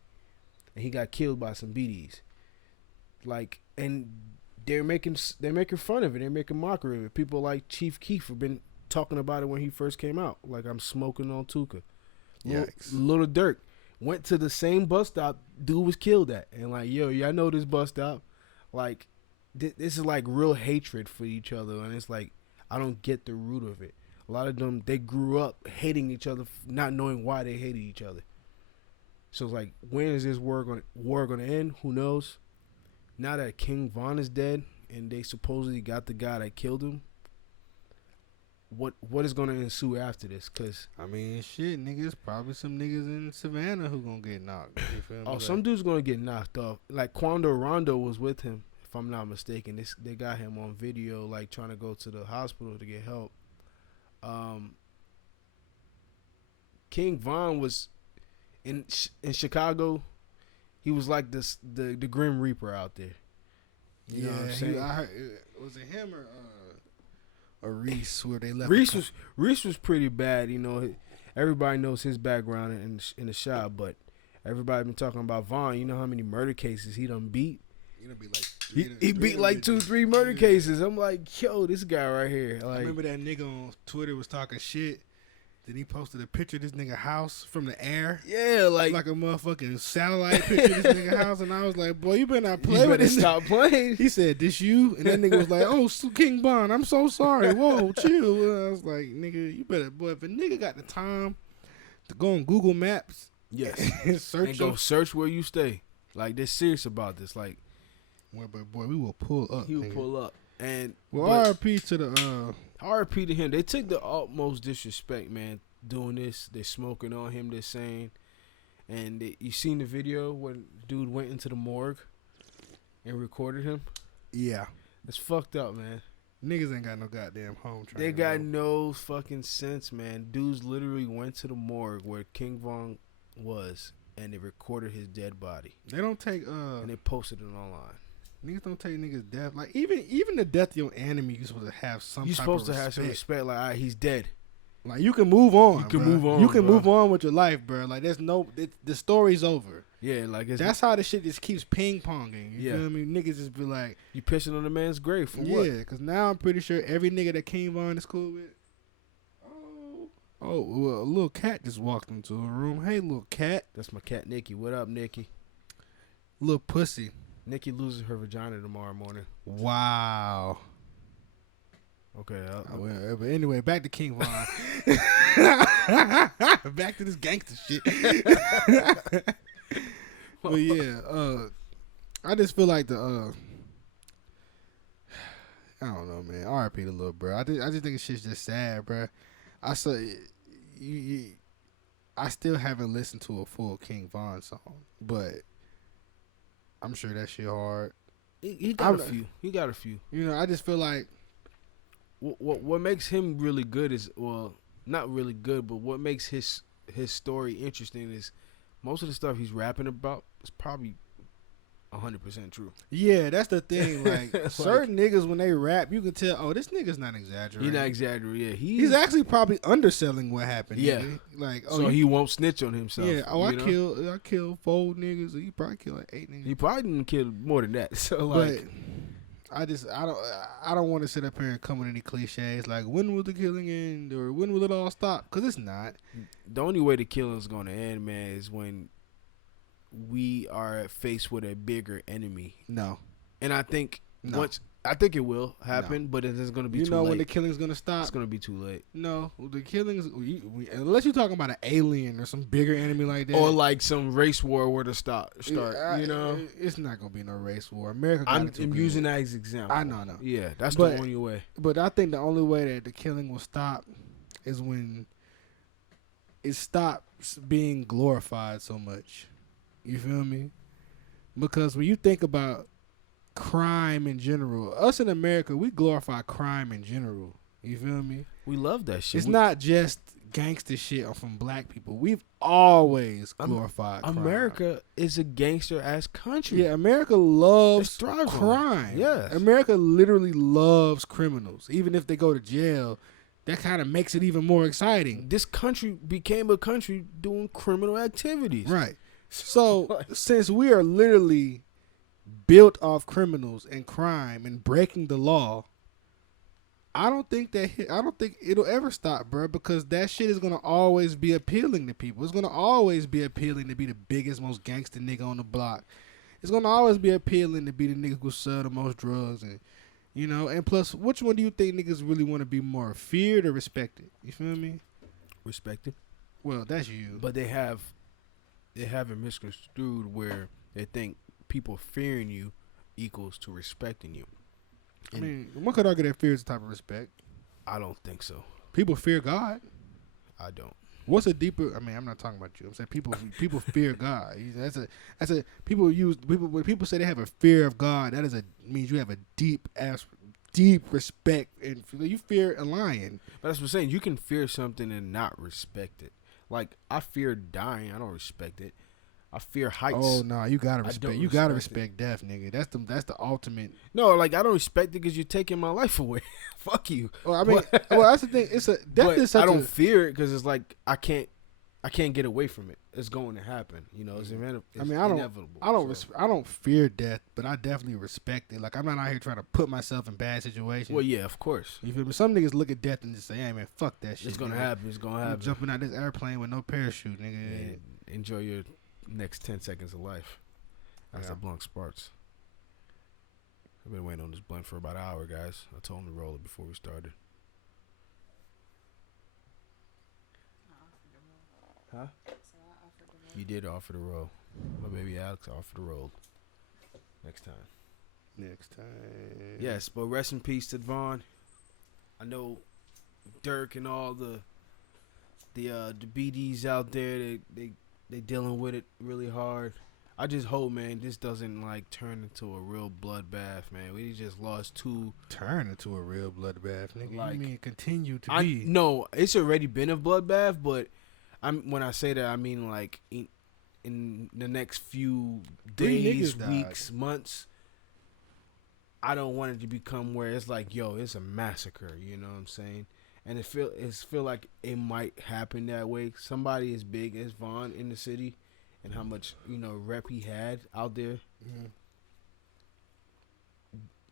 and he got killed by some BDs. Like, and they're making fun of it. They're making mockery of it. People like Chief Keef have been talking about it when he first came out. Like, I'm smoking on Tuka. Little Dirk went to the same bus stop dude was killed at, and like, yo, y'all know this bus stop. Like, this is like real hatred for each other, and it's like, I don't get the root of it. A lot of them, they grew up hating each other, not knowing why they hated each other. So it's like, when is this war gonna end? Who knows? Now that King Von is dead and they supposedly got the guy that killed him, what is gonna ensue after this? Cause I mean, shit, niggas, probably some niggas in Savannah who gonna get knocked. You feel me? Oh, some dude's gonna get knocked off. Like Quando Rondo was with him, if I'm not mistaken. They got him on video, like trying to go to the hospital to get help. King Von was in Chicago. He was like the Grim Reaper out there. You know what I'm saying? I heard, was it him or Reese where they left? Reese was pretty bad. You know, everybody knows his background in the shop, but everybody been talking about Vaughn. You know how many murder cases he done beat? He beat like 2-3 murder cases. I'm like, yo, this guy right here. Like, I remember that nigga on Twitter was talking shit. Then he posted a picture of this nigga house from the air. Yeah, like a motherfucking satellite picture of this nigga house. And I was like, boy, you better not play with this. Stop playing. He said, this you? And that nigga was like, oh, King Von, I'm so sorry. Whoa, chill. And I was like, nigga, you better, boy, if a nigga got the time to go on Google Maps. Yes. and go search where you stay. Like, they're serious about this. Like, well, but boy, we will pull up. He will pull up. And RP to the RP to him. They took the utmost disrespect, man, doing this. They're smoking on him, they're saying. And you seen the video when dude went into the morgue and recorded him? Yeah. It's fucked up, man. Niggas ain't got no goddamn home training. They got no fucking sense, man. Dudes literally went to the morgue where King Von was and they recorded his dead body. They don't take and they posted it online. Niggas don't take niggas' death. Like, even the death of your enemy, you're supposed to have some You're type supposed of to have some respect. Like, all right, he's dead. Like, you can move on. You can bro. move on. You can bro. move on with your life, bro. Like, there's no, the story's over. Yeah, like that's how the shit just keeps ping ponging. You feel me? Niggas just be like, you pissing on a man's grave for what? Yeah, because now I'm pretty sure every nigga that King Von is cool with. Oh, well, a little cat just walked into a room. Hey, little cat. That's my cat, Nikki. What up, Nikki? Little pussy. Nikki loses her vagina tomorrow morning. Wow. Okay. Well, but anyway, back to King Von. Back to this gangster shit. But yeah, I just feel like I don't know, man. R.I.P. the little bro. I just think shit's just sad, bro. I still haven't listened to a full King Von song, but I'm sure that shit hard. He got a few. He got a few. You know, I just feel like what makes him really good is, well, not really good, but what makes his story interesting is most of the stuff he's rapping about is probably 100% true. Yeah, that's the thing. Like, certain niggas, when they rap, you can tell, oh, this nigga's not exaggerating. He's not exaggerating. Yeah, he's actually probably underselling what happened. Yeah, nigga. Like, so he won't snitch on himself. Yeah. Oh, I killed 4 niggas. He probably killed like 8 niggas. He probably didn't kill more than that. So like, but I don't want to sit up here and come with any cliches like when will the killing end or when will it all stop? Because it's not. The only way the killing is going to end, man, is when we are faced with a bigger enemy. No. And I think No. I think it will happen, but it is going to be You too know late. when the killing's gonna stop? It's going to be too late. No, the killings. Unless you're talking about an alien or some bigger enemy like that, Or like some race war where to start. You know, it's not gonna be no race war. America got I'm it too good. using that as example. I know. Yeah, that's But- the only way. But I think the only way that the killing will stop is when it stops being glorified so much. You feel me? Because when you think about crime in general, us in America, we glorify crime in general. You feel me? We love that shit. It's not just gangster shit from black people. We've always glorified crime. America is a gangster ass country. Yeah, America loves It thrives on crime. it. Yes. America literally loves criminals. Even if they go to jail, that kind of makes it even more exciting. This country became a country doing criminal activities. Right. So, since we are literally built off criminals and crime and breaking the law, I don't think it'll ever stop, bro, because that shit is going to always be appealing to people. It's going to always be appealing to be the biggest, most gangster nigga on the block. It's going to always be appealing to be the nigga who sell the most drugs. And, you know, and plus, which one do you think niggas really want to be more, feared or respected? You feel me? Respected. Well, that's you. But they have it misconstrued where they think people fearing you equals to respecting you. I mean, one could argue that fear is a type of respect. I don't think so. People fear God. I don't. What's a deeper? I mean, I'm not talking about you. I'm saying people fear God. That's a when people say they have a fear of God, that means you have a deep respect, and you fear a lion. But that's what I'm saying. You can fear something and not respect it. Like, I fear dying. I don't respect it. I fear heights. Oh no, you gotta respect. You gotta respect it. death, nigga. That's the ultimate. No, like, I don't respect it because you're taking my life away. Fuck you. Well, I mean, well, that's the thing. Death is such I don't fear it because it's like I can't get away from it. It's going to happen. You know, it's inevitable. I don't fear death, but I definitely respect it. Like, I'm not out here trying to put myself in bad situations. Well, yeah, of course. You feel me? Some niggas look at death and just say, "Hey man, fuck that shit." It's gonna nigga. happen. It's gonna happen. I'm jumping out this airplane with no parachute, nigga. And enjoy your next 10 seconds of life. That's a blunt Sparks. I've been waiting on this blunt for about an hour, guys. I told him to roll it before we started. Huh? You did offer to roll. My baby Alex offered to roll. Next time. Yes, but rest in peace to Devon. I know Dirk and all the BDs out there, they dealing with it really hard. I just hope, man, this doesn't like turn into a real bloodbath, man. We just lost two. Turn into a real bloodbath, nigga. Like, you mean continue to be? No, it's already been a bloodbath, but when I say that, I mean like in the next few days, weeks, months. I don't want it to become where it's like, yo, it's a massacre. You know what I'm saying? And it feel like it might happen that way. Somebody as big as Vaughn in the city, and how much rep he had out there. Mm-hmm.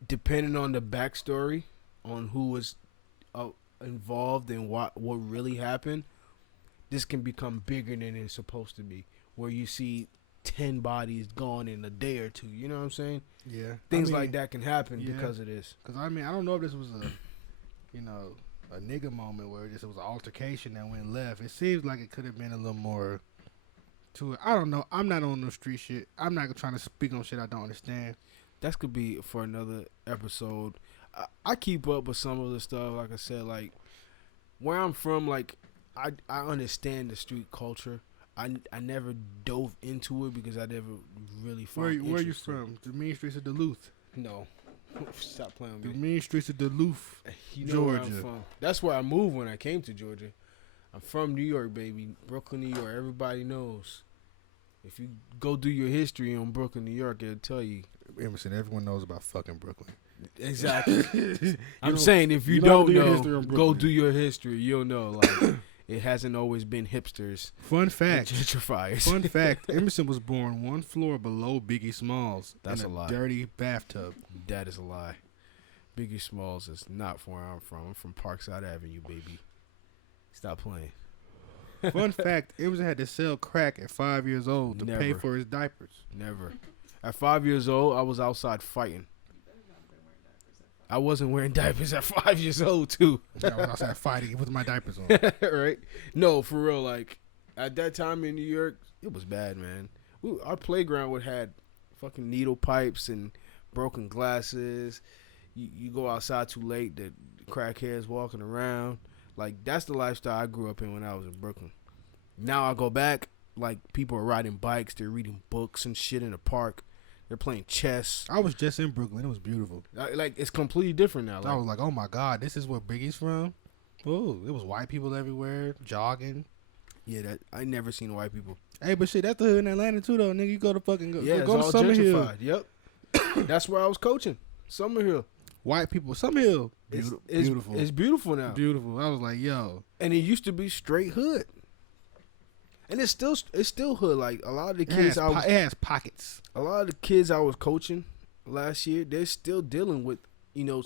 Depending on the backstory, on who was involved and what really happened, this can become bigger than it's supposed to be. Where you see 10 bodies gone in a day or two. You know what I'm saying? Yeah. Things like that can happen because of this. Because, I mean, I don't know if this was a nigga moment where it was an altercation that went left. It seems like it could have been a little more to it. I don't know. I'm not on no street shit. I'm not trying to speak on shit I don't understand. That could be for another episode. I keep up with some of the stuff. Like I said, like, where I'm from, like, I understand the street culture. I never dove into it because I never really found Where are you from? The mean streets of Duluth. No. Stop playing with The me. mean streets of Duluth, You know Georgia. where I'm from. That's where I moved when I came to Georgia. I'm from New York, baby. Brooklyn, New York. Everybody knows. If you go do your history on Brooklyn, New York, it'll tell you. Emerson, everyone knows about fucking Brooklyn. Exactly. I'm saying if you don't know, go do your history. You'll know. Like, it hasn't always been hipsters. Fun fact. Gentrifiers. Fun fact. Emerson was born one floor below Biggie Smalls. That's in a lie. Dirty bathtub. That is a lie. Biggie Smalls is not where I'm from. I'm from Parkside Avenue, baby. Stop playing. Fun fact. Emerson had to sell crack at 5 years old to pay for his diapers. Never. At 5 years old, I was outside fighting. I wasn't wearing diapers at 5 years old too. I was outside fighting with my diapers on. Right? No, for real. Like at that time in New York, it was bad, man. Our playground would had fucking needle pipes and broken glasses. You go outside too late, the crackheads walking around. Like that's the lifestyle I grew up in when I was in Brooklyn. Now I go back, like people are riding bikes, they're reading books and shit in the park. They're playing chess. I was just in Brooklyn. It was beautiful. Like it's completely different now. I was like, oh my God, this is where Biggie's from. Oh, it was white people everywhere jogging. Yeah, that I never seen white people. Hey, but shit, that's the hood in Atlanta too, though. Nigga, you go to fucking go Yeah, to it's all Summerhill. gentrified. Yep. That's where I was coaching. Summerhill. White people, Summerhill. Beautiful. It's beautiful now. Beautiful. I was like, yo. And it used to be straight hood. And it's still hood. Like a lot of the kids it has pockets. A lot of the kids I was coaching last year, they're still dealing with,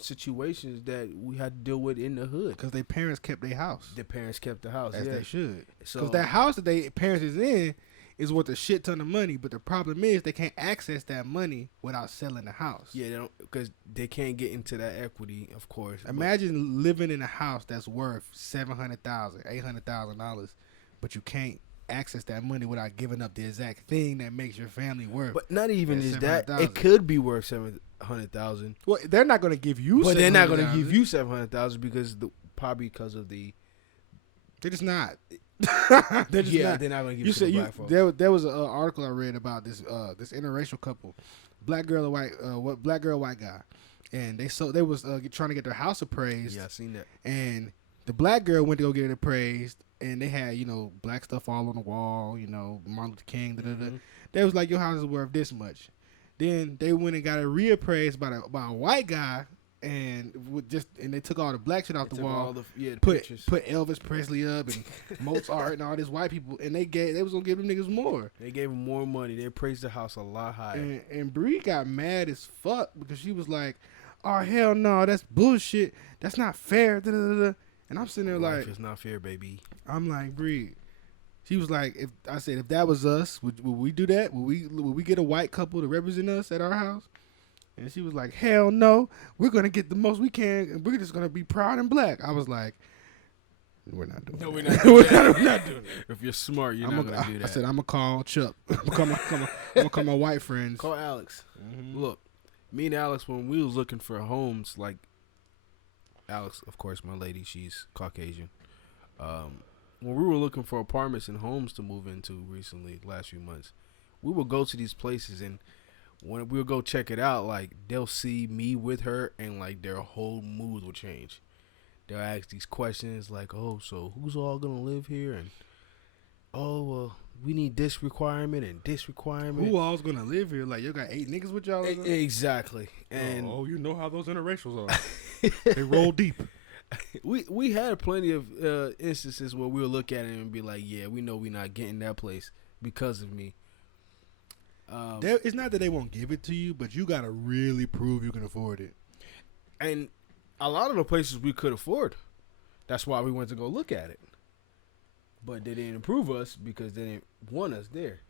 situations that we had to deal with in the hood. Because their parents kept their house. Their parents kept the house. As yeah. they should. So, because that house that their parents is in is worth a shit ton of money. But the problem is they can't access that money without selling the house. Yeah, they don't, because they can't get into that equity, of course. Imagine living in a house that's worth $700,000, $800,000, but you can't access that money without giving up the exact thing that makes your family worth. But not even is that it could be worth $700,000. Well, they're not going to give you. But they're not going to give you $700,000 because probably because of the. They're just not. They're just yeah, not. they're not going to give you it to said the you. black folks. There was an article I read about this interracial couple, black girl and black girl, white guy, and they was trying to get their house appraised. Yeah, I seen that. And the black girl went to go get it appraised, and they had black stuff all on the wall, Martin Luther King. Mm-hmm. They was like, your house is worth this much. Then they went and got it reappraised by a white guy, and they took all the black shit off the wall. The put pictures. Put Elvis Presley up and Mozart and all these white people, and they was gonna give them niggas more. They gave them more money. They appraised the house a lot higher. And Bree got mad as fuck because she was like, "Oh hell no, that's bullshit. That's not fair." Da, da, da. And I'm sitting there like, "It's not fair, baby." I'm like, Bree. She was like, "If that was us, would we do that? Would we get a white couple to represent us at our house?" And she was like, "Hell no, we're gonna get the most we can, and we're just gonna be proud and black." I was like, "We're not doing that. We're not doing it. If you're smart, you're not gonna do that." I said, "I'm gonna call Chuck. I'm gonna call my white friends. Call Alex." Mm-hmm. Look, me and Alex, when we was looking for homes, like Alex, of course, my lady, she's Caucasian. When we were looking for apartments and homes to move into recently, last few months, we would go to these places, and when we would go check it out, like they'll see me with her, and like their whole mood will change. They'll ask these questions like, "Oh, so who's all gonna live here?" And "Oh, well, we need this requirement and this requirement." Who all's gonna live here? Like, you got 8 niggas with y'all? Exactly. And you know how those interracials are. They roll deep. We had plenty of instances where we'll look at it and be like, "Yeah, we know we're not getting that place because of me." It's not that they won't give it to you, but you gotta really prove you can afford it. And a lot of the places we could afford. That's why we went to go look at it. But they didn't approve us because they didn't want us there.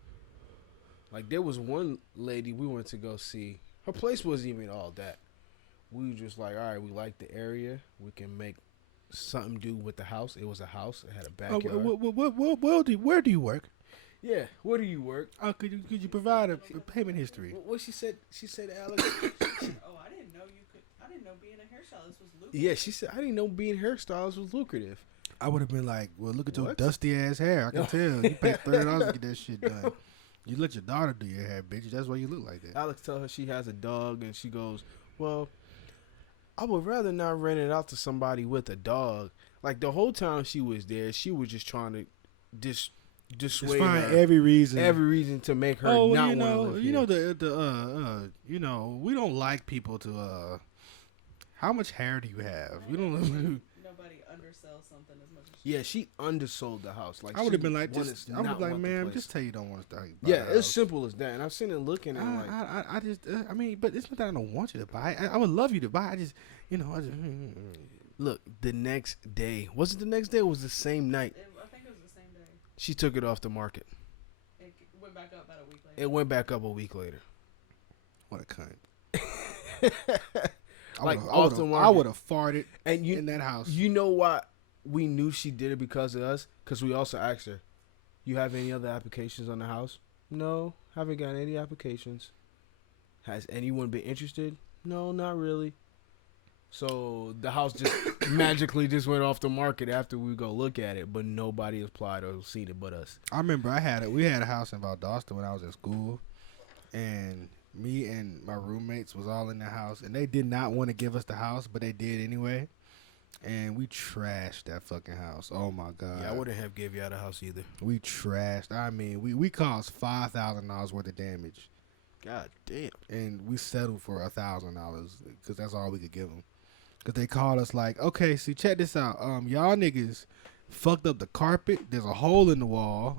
Like there was one lady we went to go see. Her place wasn't even all that. We were just like, all right, we like the area. We can make something do with the house. It was a house. It had a backyard. Where do you work? Yeah, where do you work? Could you provide a payment history? What she said? She said, Alex. Oh, I didn't know you could. I didn't know being a hairstylist was lucrative. Yeah, she said, I didn't know being a hairstylist was lucrative. I would have been like, well, look at your dusty ass hair. I can tell. You paid $30 to get that shit done. You let your daughter do your hair, bitch. That's why you look like that. Alex tell her she has a dog, and she goes, well, I would rather not rent it out to somebody with a dog. Like the whole time she was there, she was just trying to dissuade find her. every reason To make her not want to live here. We don't like people to how much hair do you have? We don't Nobody undersells something as much as she undersold the house. Like I would have been like, man, ma'am, just tell you don't want to start. Yeah, it's simple as that. And I've seen it looking at but it's not that I don't want you to buy. I would love you to buy. I just look. The next day, was it the next day? Or was it the same night? I think it was the same day. She took it off the market. It went back up about a week later. It went back up a week later. What a cunt. Like I off the would market. have farted And in that house. you know why we knew she did it because of us? Because we also asked her, "You have any other applications on the house?" No, haven't got any applications. Has anyone been interested? No, not really. So the house just magically just went off the market after we go look at it, but nobody applied or seen it but us. I remember we had a house in Valdosta when I was in school, and me and my roommates was all in the house, and they did not want to give us the house, but they did anyway, and we trashed that fucking house. Oh my god! Yeah, I wouldn't have give you out a house either. We trashed. I mean, we caused $5,000 worth of damage, God damn. and we settled for $1,000 because that's all we could give them. Because they called us like, okay, see, check this out. Y'all niggas fucked up the carpet. There's a hole in the wall.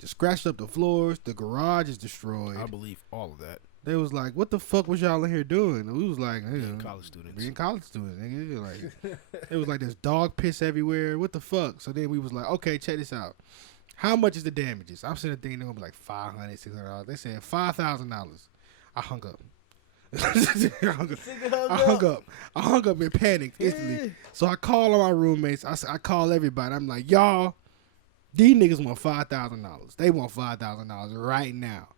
Just scratched up the floors. The garage is destroyed. I believe all of that. They was like, what the fuck was y'all in here doing? And we was like, Being college students. Being college students, nigga. Like, it was like there's dog piss everywhere. What the fuck? So then we was like, okay, check this out. How much is the damages? I'm sitting thinking they're going to be like $500, $600. They said $5,000. I hung up. I hung up and panicked instantly. Yeah. So I called all my roommates. I call everybody. I'm like, y'all, these niggas want $5,000. They want $5,000 right now.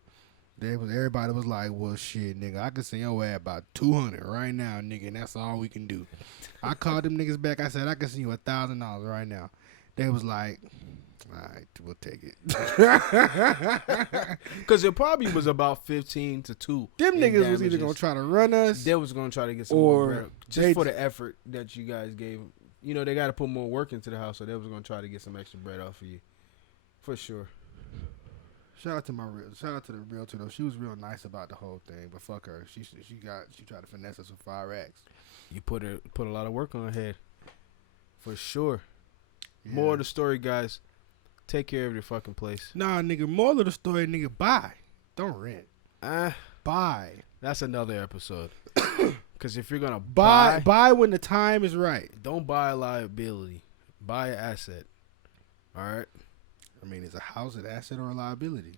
Everybody was like, well, shit, nigga, I can send your ass about 200 right now, nigga, and that's all we can do. I called them niggas back. I said, I can send you $1,000 right now. They was like, all right, we'll take it. Because it probably was about 15 to 2. Them niggas was either going to try to run us. They was going to try to get some or more bread. Just for the effort that you guys gave. You know, they got to put more work into the house, so they was going to try to get some extra bread off of you. For sure. Shout out to the realtor though. She was real nice about the whole thing, but fuck her. She tried to finesse us with 5 racks. You put a lot of work on her head. For sure. Yeah. More of the story, guys. Take care of your fucking place. Nah, nigga. Moral of the story, nigga. Buy, don't rent. Buy. That's another episode. Because if you're gonna buy when the time is right. don't buy a liability. Buy an asset. All right. I mean, is a house an asset or a liability?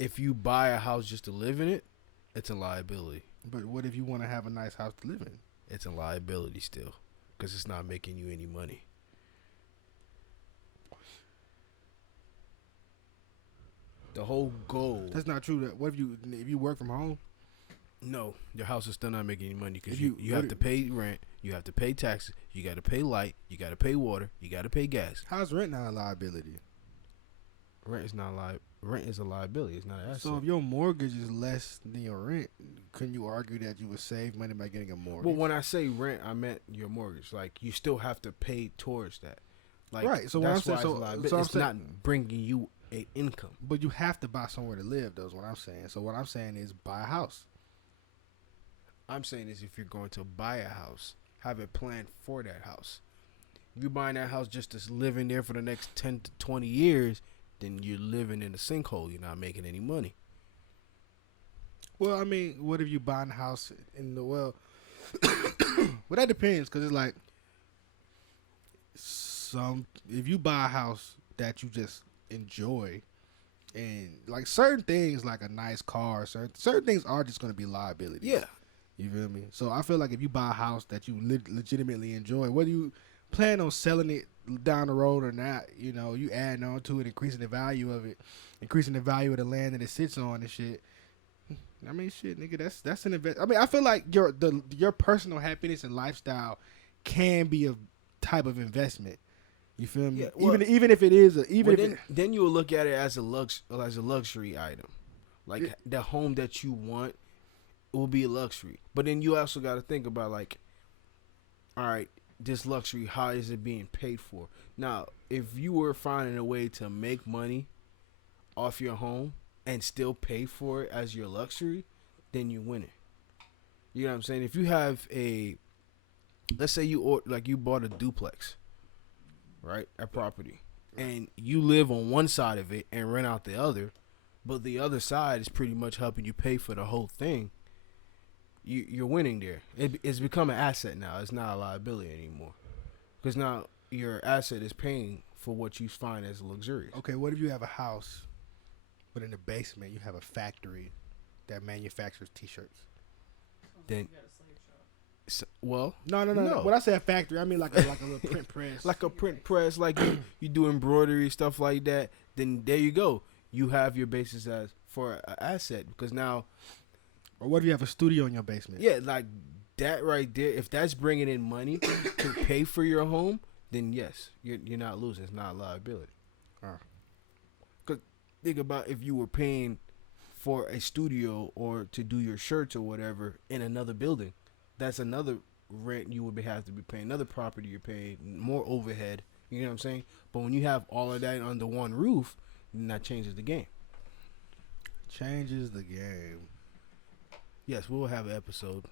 If you buy a house just to live in it, it's a liability. But what if you want to have a nice house to live in? It's a liability still, because it's not making you any money. The whole goal. That's not true. What if you work from home? No, your house is still not making any money because If you you- have to pay rent, you have to pay taxes, you got to pay light, you got to pay water, you got to pay gas. How's rent not a liability? Rent is not rent is a liability. It's not an asset. So if your mortgage is less than your rent, couldn't you argue that you would save money by getting a mortgage? Well, when I say rent, I meant your mortgage. Like you still have to pay towards that. Like right. So that's what I'm saying, why it's a liability. so I'm It's saying, not bringing you a income. but you have to buy somewhere to live. Though is what I'm saying. So what I'm saying is buy a house. I'm saying is if you're going to buy a house, have a plan for that house. If you're buying that house just to live in there for the next 10 to 20 years, then you're living in a sinkhole. You're not making any money. Well, I mean, what if you buying a house in the well? Well, that depends because it's like if you buy a house that you just enjoy, and like certain things, like a nice car, certain things are just going to be liabilities. Yeah. You feel me? So I feel like if you buy a house that you legitimately enjoy, whether you plan on selling it down the road or not, you know, you adding on to it, increasing the value of it, increasing the value of the land that it sits on and shit. I mean, shit, nigga, that's an invest. I mean, I feel like your personal happiness and lifestyle can be a type of investment. You feel me? Yeah, well, even if it is then you will look at it as a luxury item, like the home that you want will be a luxury. But then you also got to think about like, all right, this luxury, how is it being paid for? Now, if you were finding a way to make money off your home and still pay for it as your luxury, then you win it. You know what I'm saying? If you have let's say you bought a duplex, right, a property, and you live on one side of it and rent out the other, but the other side is pretty much helping you pay for the whole thing, you're winning there. It's become an asset now. It's not a liability anymore. Because now your asset is paying for what you find as luxurious. Okay, what if you have a house, but in the basement you have a factory that manufactures T-shirts? Then- You got a slave shop. Well, No. No. When I say a factory, I mean like a little print press. like a print press, like you do embroidery stuff like that. Then there you go. You have your basis as for an asset because now, or what if you have a studio in your basement? yeah, like that right there. If that's bringing in money to pay for your home, then yes, you're not losing. It's not a liability. Ah. Cause think about if you were paying for a studio or to do your shirts or whatever in another building, that's another rent you would have to be paying. Another property you're paying, more overhead. You know what I'm saying? But when you have all of that under one roof, then that changes the game. Changes the game. Yes, we'll have an episode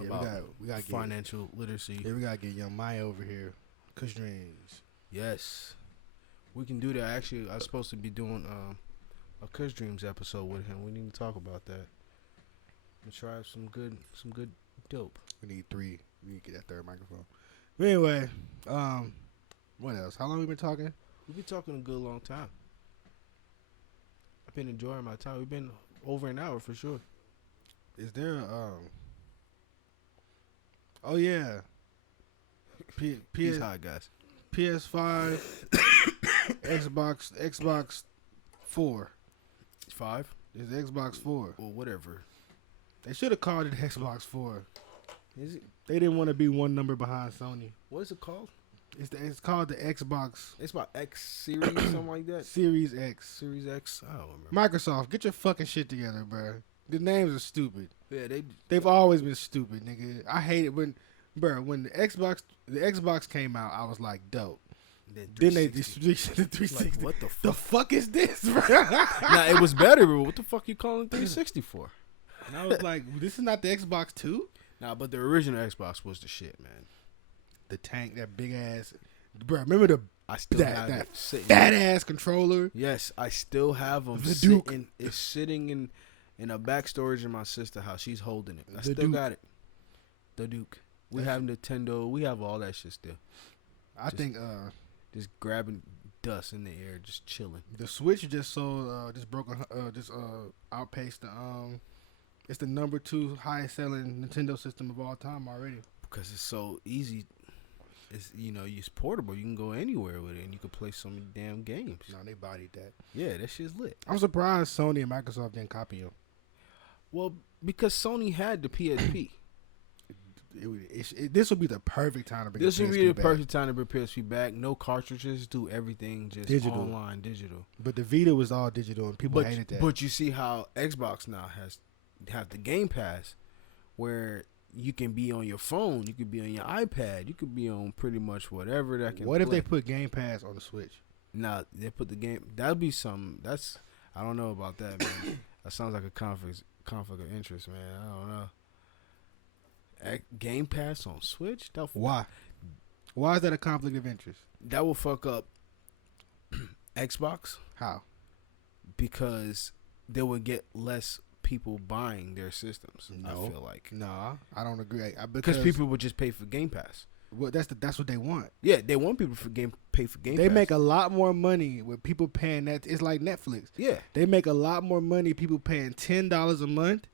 Yeah, about we got financial literacy. Yeah, we gotta get young Maya over here. Kush dreams. Yes, we can do that. Actually, I was supposed to be doing a Kush Dreams episode with him. We need to talk about that and try some good dope. We need 3. We need to get that third microphone. But anyway, what else? How long we been talking? We've been talking a good long time. I've been enjoying my time. We've been over an hour for sure. Is there oh yeah. He's hot, guys. PS5, Xbox 4. 5 It's the Xbox 4. or whatever. They should have called it Xbox 4. Is it? They didn't want to be one number behind Sony. What is it called? It's called the Xbox It's about X series, something like that. Series X. Series X. I don't remember. Microsoft, get your fucking shit together, bro. The names are stupid. Yeah, They've always been stupid, nigga. I hate it when the Xbox came out. I was like, dope. Then they distributed the 360. Like, what the fuck? The fuck is this, bro? Nah, it was better, bro. What the fuck you calling 360 for? And I was like, this is not the Xbox 2? Nah, but the original Xbox was the shit, man. The tank, that big ass, bro. Remember I still have that it sitting. fat ass controller? Yes, I still have them. The Duke. It's sitting in a back storage in my sister's house. She's holding it. I The still Duke. got it. The Duke. We have Nintendo. We have all that shit still. I think Just grabbing dust in the air, just chilling. the Switch just outpaced the it's the number 2 highest selling Nintendo system of all time already. Because it's so easy. It's it's portable. You can go anywhere with it, and you can play so many damn games. No, they bodied that. Yeah, that shit's lit. I'm surprised Sony and Microsoft didn't copy them. Well, because Sony had the PSP. This would be the perfect time to bring This the would PSP be the back. perfect time to bring PSP back. No cartridges, do everything just Digital. online, digital. But the Vita was all digital, and people hated that. But you see how Xbox now have the Game Pass, where you can be on your phone, you could be on your iPad, you could be on pretty much whatever that can. What if play. they put Game Pass on the Switch? Nah, they put the game. That'd be some. I don't know about that, man. That sounds like a conflict of interest, man. I don't know. Game Pass on Switch? Why? Why is that a conflict of interest? That will fuck up Xbox How? because they would get less people buying their systems. No. I feel like Nah, I don't agree. because people would just pay for Game Pass. Well, that's what they want. Yeah, they want people pay for Game Pass. They make a lot more money with people paying that. It's like Netflix. Yeah. They make a lot more money people paying $10 a month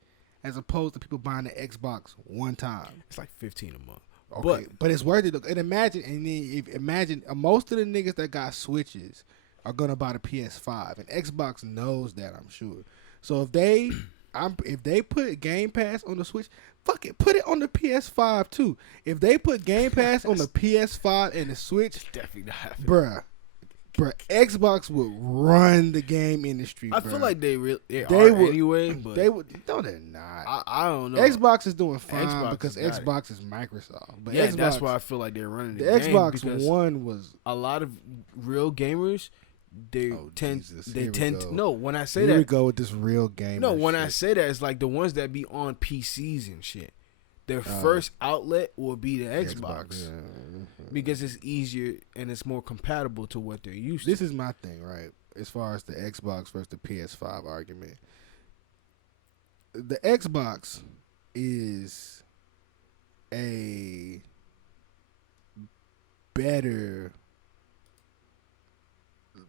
as opposed to people buying the Xbox one time. It's like $15 a month. Okay, but it's worth it. And imagine most of the niggas that got Switches are gonna buy the PS5, and Xbox knows that, I'm sure. So if they put Game Pass on the Switch, fuck it, put it on the PS5 too. If they put Game Pass on the PS5 and the Switch, Definitely not happening. bruh, Xbox would run the game industry. I feel like they would anyway, but They would. No, they're not. I don't know. Xbox is doing fine Xbox because has got Xbox is Microsoft. But yeah, Xbox, that's why I feel like they're running the the game Xbox because One was. a lot of real gamers they Oh, tend Jesus. they Here we tend go. to, no when I say Here we that go with this real game. no when I say that it's like the ones that be on PCs and shit. Their first outlet will be the Xbox yeah. because it's easier and it's more compatible to what they're used to. This is my thing, right? As far as the Xbox versus the PS5 argument, the Xbox is a better,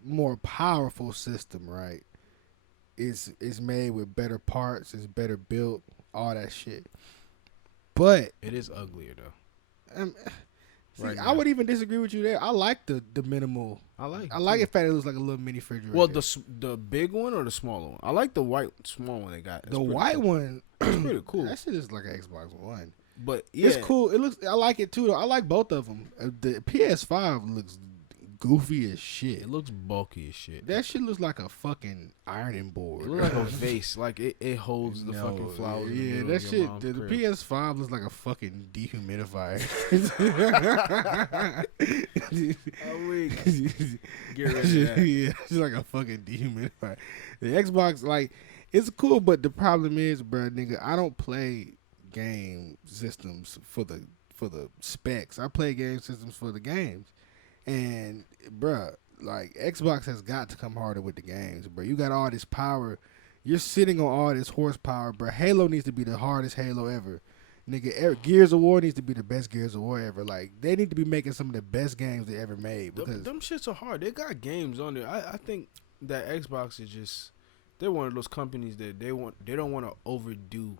more powerful system, right? It's made with better parts, it's better built, all that shit. But It is uglier though. see, Right I now. would even disagree with you there. I like the minimal. I like. I like too. it fact it looks like a little mini refrigerator. Well, the big one or the smaller one? I like the white small one they got. It's the pretty white cool. one, It's pretty cool. that shit is like an Xbox One. But yeah, It's cool. It looks. I like it too. Though. I like both of them. The PS5 looks goofy as shit. It looks bulky as shit. That shit looks like a fucking ironing board. It looks like a vase. Like it holds the fucking flowers. In the Yeah, middle that of your shit. mom's The crib. PS5 looks like a fucking dehumidifier. I'm weak. Get rid of that. Yeah, it's like a fucking dehumidifier. The Xbox, like, it's cool, but the problem is, bruh, nigga, I don't play game systems for the specs. I play game systems for the games. And bruh, like Xbox has got to come harder with the games, bruh. You got all this power. You're sitting on all this horsepower, bruh. Halo needs to be the hardest Halo ever. Nigga, Gears of War needs to be the best Gears of War ever. Like, they need to be making some of the best games they ever made. Because Them shits are hard. They got games on there. I think that Xbox is just, they're one of those companies that they don't want to overdo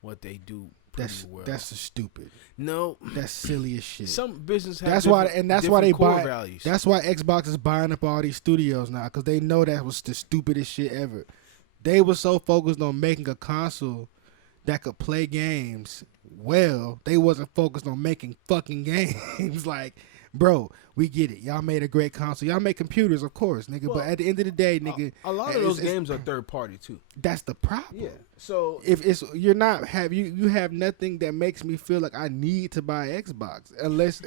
what they do pretty well. that's stupid. No, That's silly as shit. some business have That's why they core buy. values. That's why Xbox is buying up all these studios now, because they know that was the stupidest shit ever. They were so focused on making a console that could play games well, they wasn't focused on making fucking games. Like, bro, we get it. Y'all made a great console. Y'all make computers, of course, nigga. Well, but at the end of the day, nigga, a lot of those games are third party too. that's the problem. So If it's you're not have you have nothing that makes me feel like I need to buy Xbox unless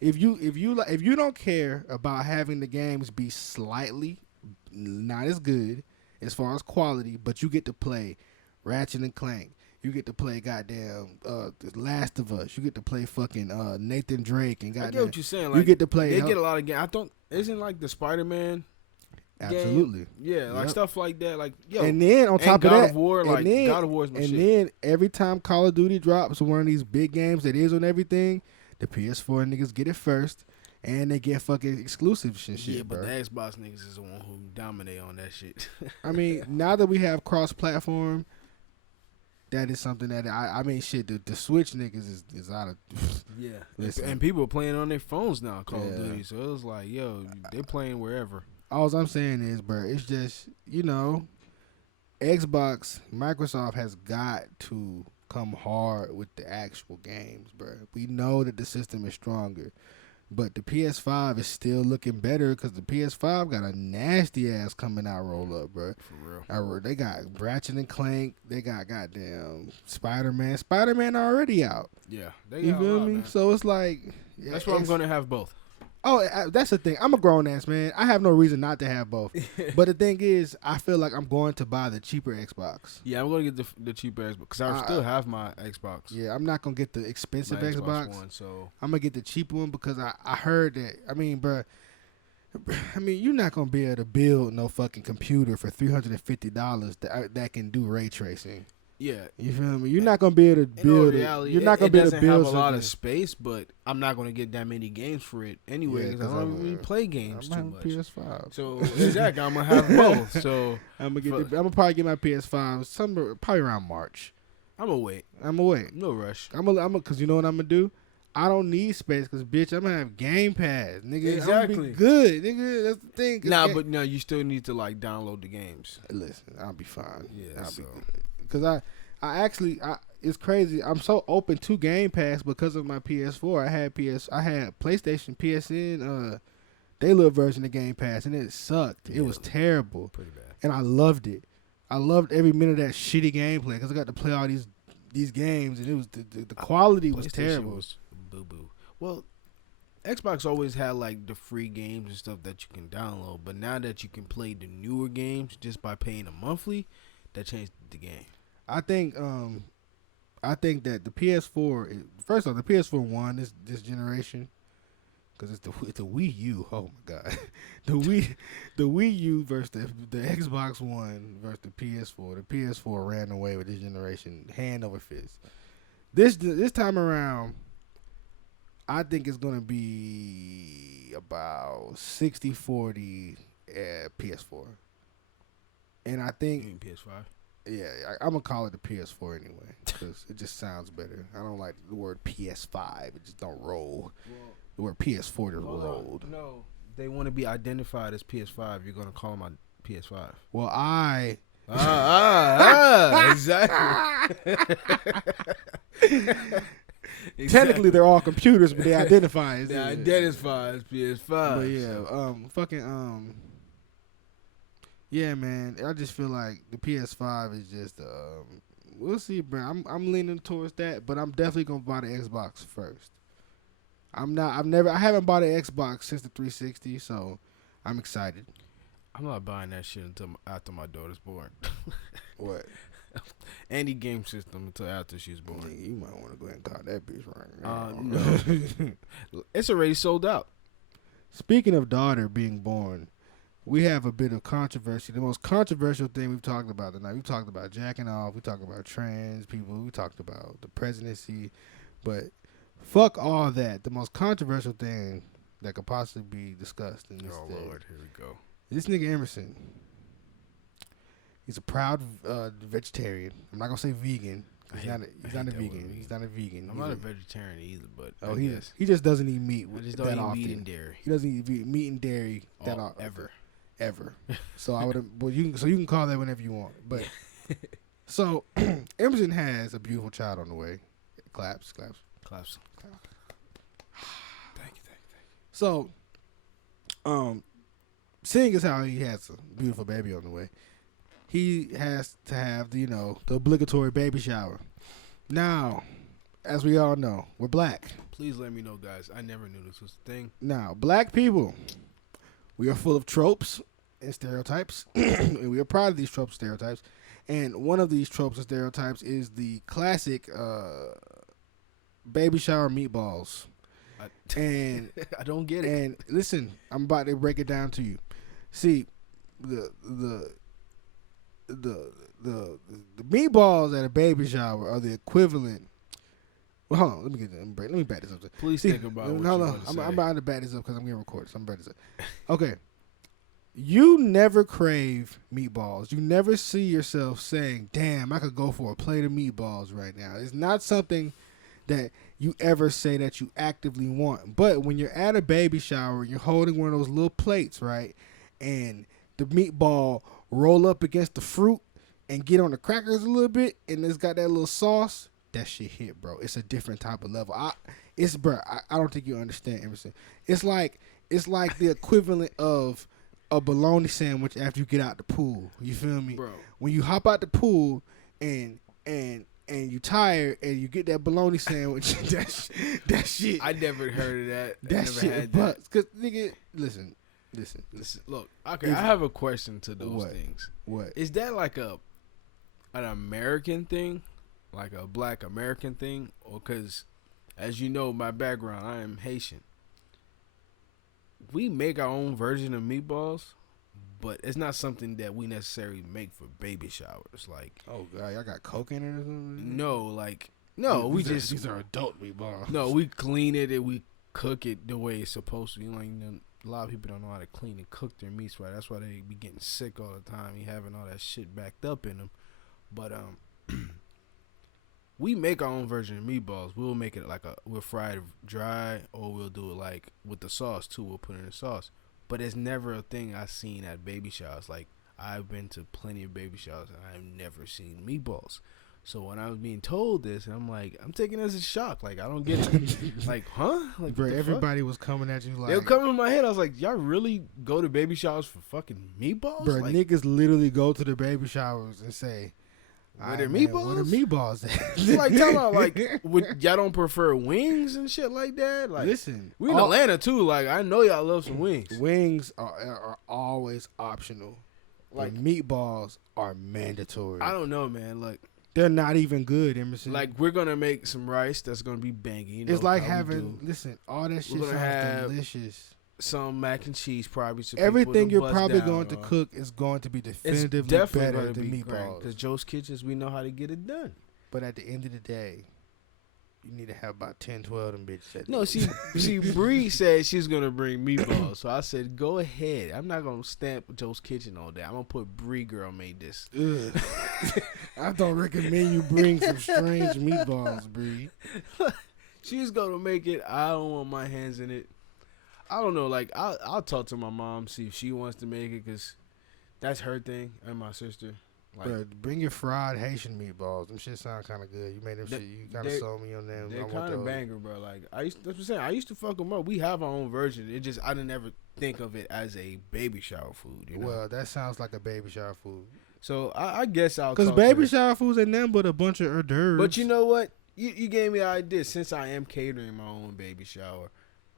if you don't care about having the games be slightly not as good as far as quality, but you get to play Ratchet and Clank. You get to play goddamn The Last of Us. You get to play fucking Nathan Drake and I goddamn. get what you're saying. Like, you get to play. They get a lot of games. I don't. Isn't like the Spider-Man. Absolutely. Yeah, like Yep. stuff like that. Like yo, And then on top God of that, of War, and like then, God of War is my and shit. then every time Call of Duty drops one of these big games that is on everything, the PS4 niggas get it first, and they get fucking exclusives and shit, Yeah, but bro. the Xbox niggas is the one who dominate on that shit. I mean, now that we have cross-platform, that is something that I mean, shit. The Switch niggas is out of. Yeah, Listen. and people are playing on their phones now, Call of Yeah. Duty. So it was like, yo, they playing wherever. All I'm saying is, bro, it's just Xbox, Microsoft has got to come hard with the actual games, bro. We know that the system is stronger, but the PS5 is still looking better because the PS5 got a nasty ass coming out roll up, bro. For real. They got Ratchet and Clank. They got goddamn Spider-Man. Spider-Man already out. Yeah, they You got a feel lot, me? man. So it's like That's why I'm gonna have both. Oh, that's the thing. I'm a grown ass man. I have no reason not to have both. But the thing is, I feel like I'm going to buy the cheaper Xbox. Yeah, I'm gonna get the cheaper Xbox because I still have my Xbox. Yeah, I'm not gonna get the expensive my Xbox. One, so I'm gonna get the cheap one because I heard that. I mean, bro. I mean, you're not gonna be able to build no fucking computer for $350 that can do ray tracing. yeah. You feel me? You're not gonna be able to In all build it. reality, You're not gonna it be able to doesn't build have a lot something. of space, but I'm not gonna get that many games for it anyway Yeah, because 'cause I don't I'm really play games I'm too having much. PS5. So exactly, I'm gonna have both. So I'm gonna probably get my PS5 probably around March. I'm gonna wait. I'm gonna wait. No rush. Cause you know what I'm gonna do? I don't need space, cause bitch, I'm gonna have Game Pass, nigga. I'm gonna be Exactly. good, nigga. That's the thing. 'Cause But you still need to like download the games. listen, I'll be fine. Yeah, I'll so. be good. Cause I actually, it's crazy. I'm so open to Game Pass because of my PS4. I had PlayStation, PSN, they little version of Game Pass, and it sucked. It was terrible, Pretty bad. and I loved it. I loved every minute of that shitty gameplay because I got to play all these games, and it was the quality was PlayStation terrible. was boo boo. Well, Xbox always had like the free games and stuff that you can download, but now that you can play the newer games just by paying a monthly, that changed the game. I think that the PS4 first off, the PS4 won this generation because it's the Wii U. Oh my god, the Wii U versus the Xbox One versus the PS4. The PS4 ran away with this generation hand over fist. This time around, I think it's gonna be about 60-40 PS4, and I You think mean PS5? Yeah, I'm gonna call it the PS4 anyway because it just sounds better. I don't like the word PS5. It just don't roll. Well, The word PS4 just hold rolled. on. No, they want to be identified as PS5. You're gonna call them a PS5. Well, I Exactly. technically they're all computers, but they identify as They identify as PS5. But yeah, yeah, man. I just feel like the PS5 is just we'll see, bro. I'm leaning towards that, but I'm definitely gonna buy the Xbox first. I haven't bought an Xbox since the 360, so I'm excited. I'm not buying that shit until after my daughter's born. What? Any game system until after she's born. Nigga, you might want to go ahead and call that bitch right now. No. It's already sold out. Speaking of daughter being born, we have a bit of controversy. The most controversial thing we've talked about tonight. We've talked about jacking off. We talked about trans people. We talked about the presidency. But fuck all that. The most controversial thing that could possibly be discussed in this day. Lord, here we go. This nigga Emerson. He's a proud vegetarian. I'm not gonna say vegan. He's not a vegan. He's not a vegan. I'm not a vegetarian either, but he just doesn't eat meat. I just don't that eat often. meat and dairy. He doesn't eat meat and dairy that ever. So I would. Well, you can call that whenever you want. But so Emerson has a beautiful child on the way. Claps. Thank you. So, seeing as how he has a beautiful baby on the way, he has to have the obligatory baby shower. Now, as we all know, we're black. Please let me know, guys. I never knew this was a thing. Now, black people, we are full of tropes and stereotypes, and we are proud of these tropes and stereotypes. And one of these tropes and stereotypes is the classic baby shower meatballs. And I don't get it. And listen, I'm about to break it down to you. See, the meatballs at a baby shower are the equivalent. Well, hold on. Let me back this up. Please think about what you're going to say. I'm about to back this up because I'm getting recorded. So I'm about to say. Okay. You never crave meatballs. You never see yourself saying, damn, I could go for a plate of meatballs right now. It's not something that you ever say that you actively want. But when you're at a baby shower, you're holding one of those little plates, right? And the meatball roll up against the fruit and get on the crackers a little bit, and it's got that little sauce. That shit hit, bro. It's a different type of level. I don't think you understand, Emerson. It's like the equivalent of a bologna sandwich after you get out the pool. You feel me? Bro. When you hop out the pool and you tired and you get that bologna sandwich, that shit. I never heard of that. That shit, but cause nigga, listen. Look, okay, I have a question to those What? things. What? Is that like an American thing, like a Black American thing, or because, as you know, my background, I am Haitian. We make our own version of meatballs, but it's not something that we necessarily make for baby showers. Like, Oh god, y'all got coke in it or something? no, These are adult meatballs. No, we clean it and we cook it the way it's supposed to be. A lot of people don't know how to clean and cook their meats right. That's why they be getting sick all the time. You having all that shit backed up in them. But we make our own version of meatballs. We'll make it we'll fry it dry, or we'll do it like with the sauce too. We'll put it in the sauce. But it's never a thing I've seen at baby showers. Like, I've been to plenty of baby showers and I've never seen meatballs. So when I was being told this, I'm like, I'm taking it as a shock. Like, I don't get it. Like, huh? Like, Bro, everybody was coming at you like... They were coming in my head. I was like, y'all really go to baby showers for fucking meatballs? Bro, like, niggas literally go to the baby showers and say... Where the meatballs? Where the meatballs at? like, tell them, like, y'all don't prefer wings and shit like that? Like, listen, we in Atlanta, too. Like, I know y'all love some wings. Wings are always optional. Like, meatballs are mandatory. I don't know, man. Like, they're not even good, Emerson. Like, we're going to make some rice that's going to be banging. You know, it's like having... Listen, all that shit sounds delicious. Some mac and cheese, probably. Everything you're probably going to cook is going to be definitively better than be meatballs. Because Joe's Kitchens, we know how to get it done. But at the end of the day, You need to have about 10, 12 of them bitches. At No, the see, Bree said she's gonna bring meatballs, so I said, go ahead. I'm not gonna stamp Joe's Kitchen all day. I'm gonna put Bree girl made this. Ugh. I don't recommend you bring some strange meatballs, Bree. She's gonna make it. I don't want my hands in it. I don't know. Like I'll talk to my mom, see if she wants to make it, cause that's her thing, and my sister. Like, Bro, bring your fried Haitian meatballs. Them shit sound kind of good. You made them shit. You kind of sold me on them. they're kind of banger, bro. Like that's what I'm saying. I used to fuck them up. We have our own version. It just I didn't ever think of it as a baby shower food. You know? Well, that sounds like a baby shower food. So I guess I'll. Because baby shower foods ain't nothing but a bunch of hors d'oeuvres. But you know what? You gave me the idea. Since I am catering my own baby shower,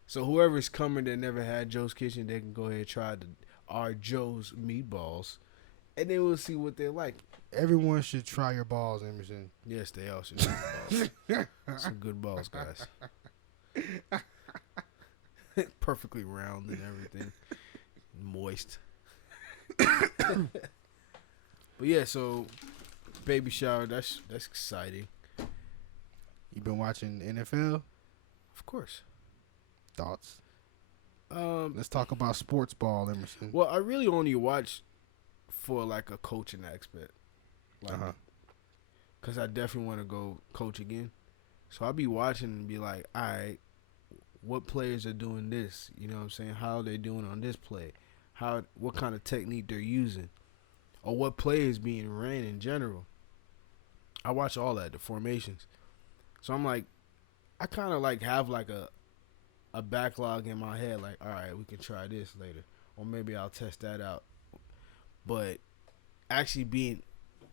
so whoever's coming that never had Joe's Kitchen, they can go ahead and try our Joe's meatballs, and then we'll see what they're like. Everyone should try your balls, Emerson. Yes, they all should try balls. Some good balls, guys. Perfectly round and everything, moist. But yeah, so baby shower. That's exciting. You been watching NFL? Of course. Thoughts? Let's talk about sports ball, Emerson. Well, I really only watch for like a coaching aspect, like, cause I definitely want to go coach again. So I'll be watching and be like, all right, what players are doing this? You know what I'm saying? How are they doing on this play? What kind of technique they're using, or what play is being ran in general. I watch all that, the formations. So I'm like, I kind of like have like a backlog in my head, like, all right, we can try this later, or maybe I'll test that out. But actually being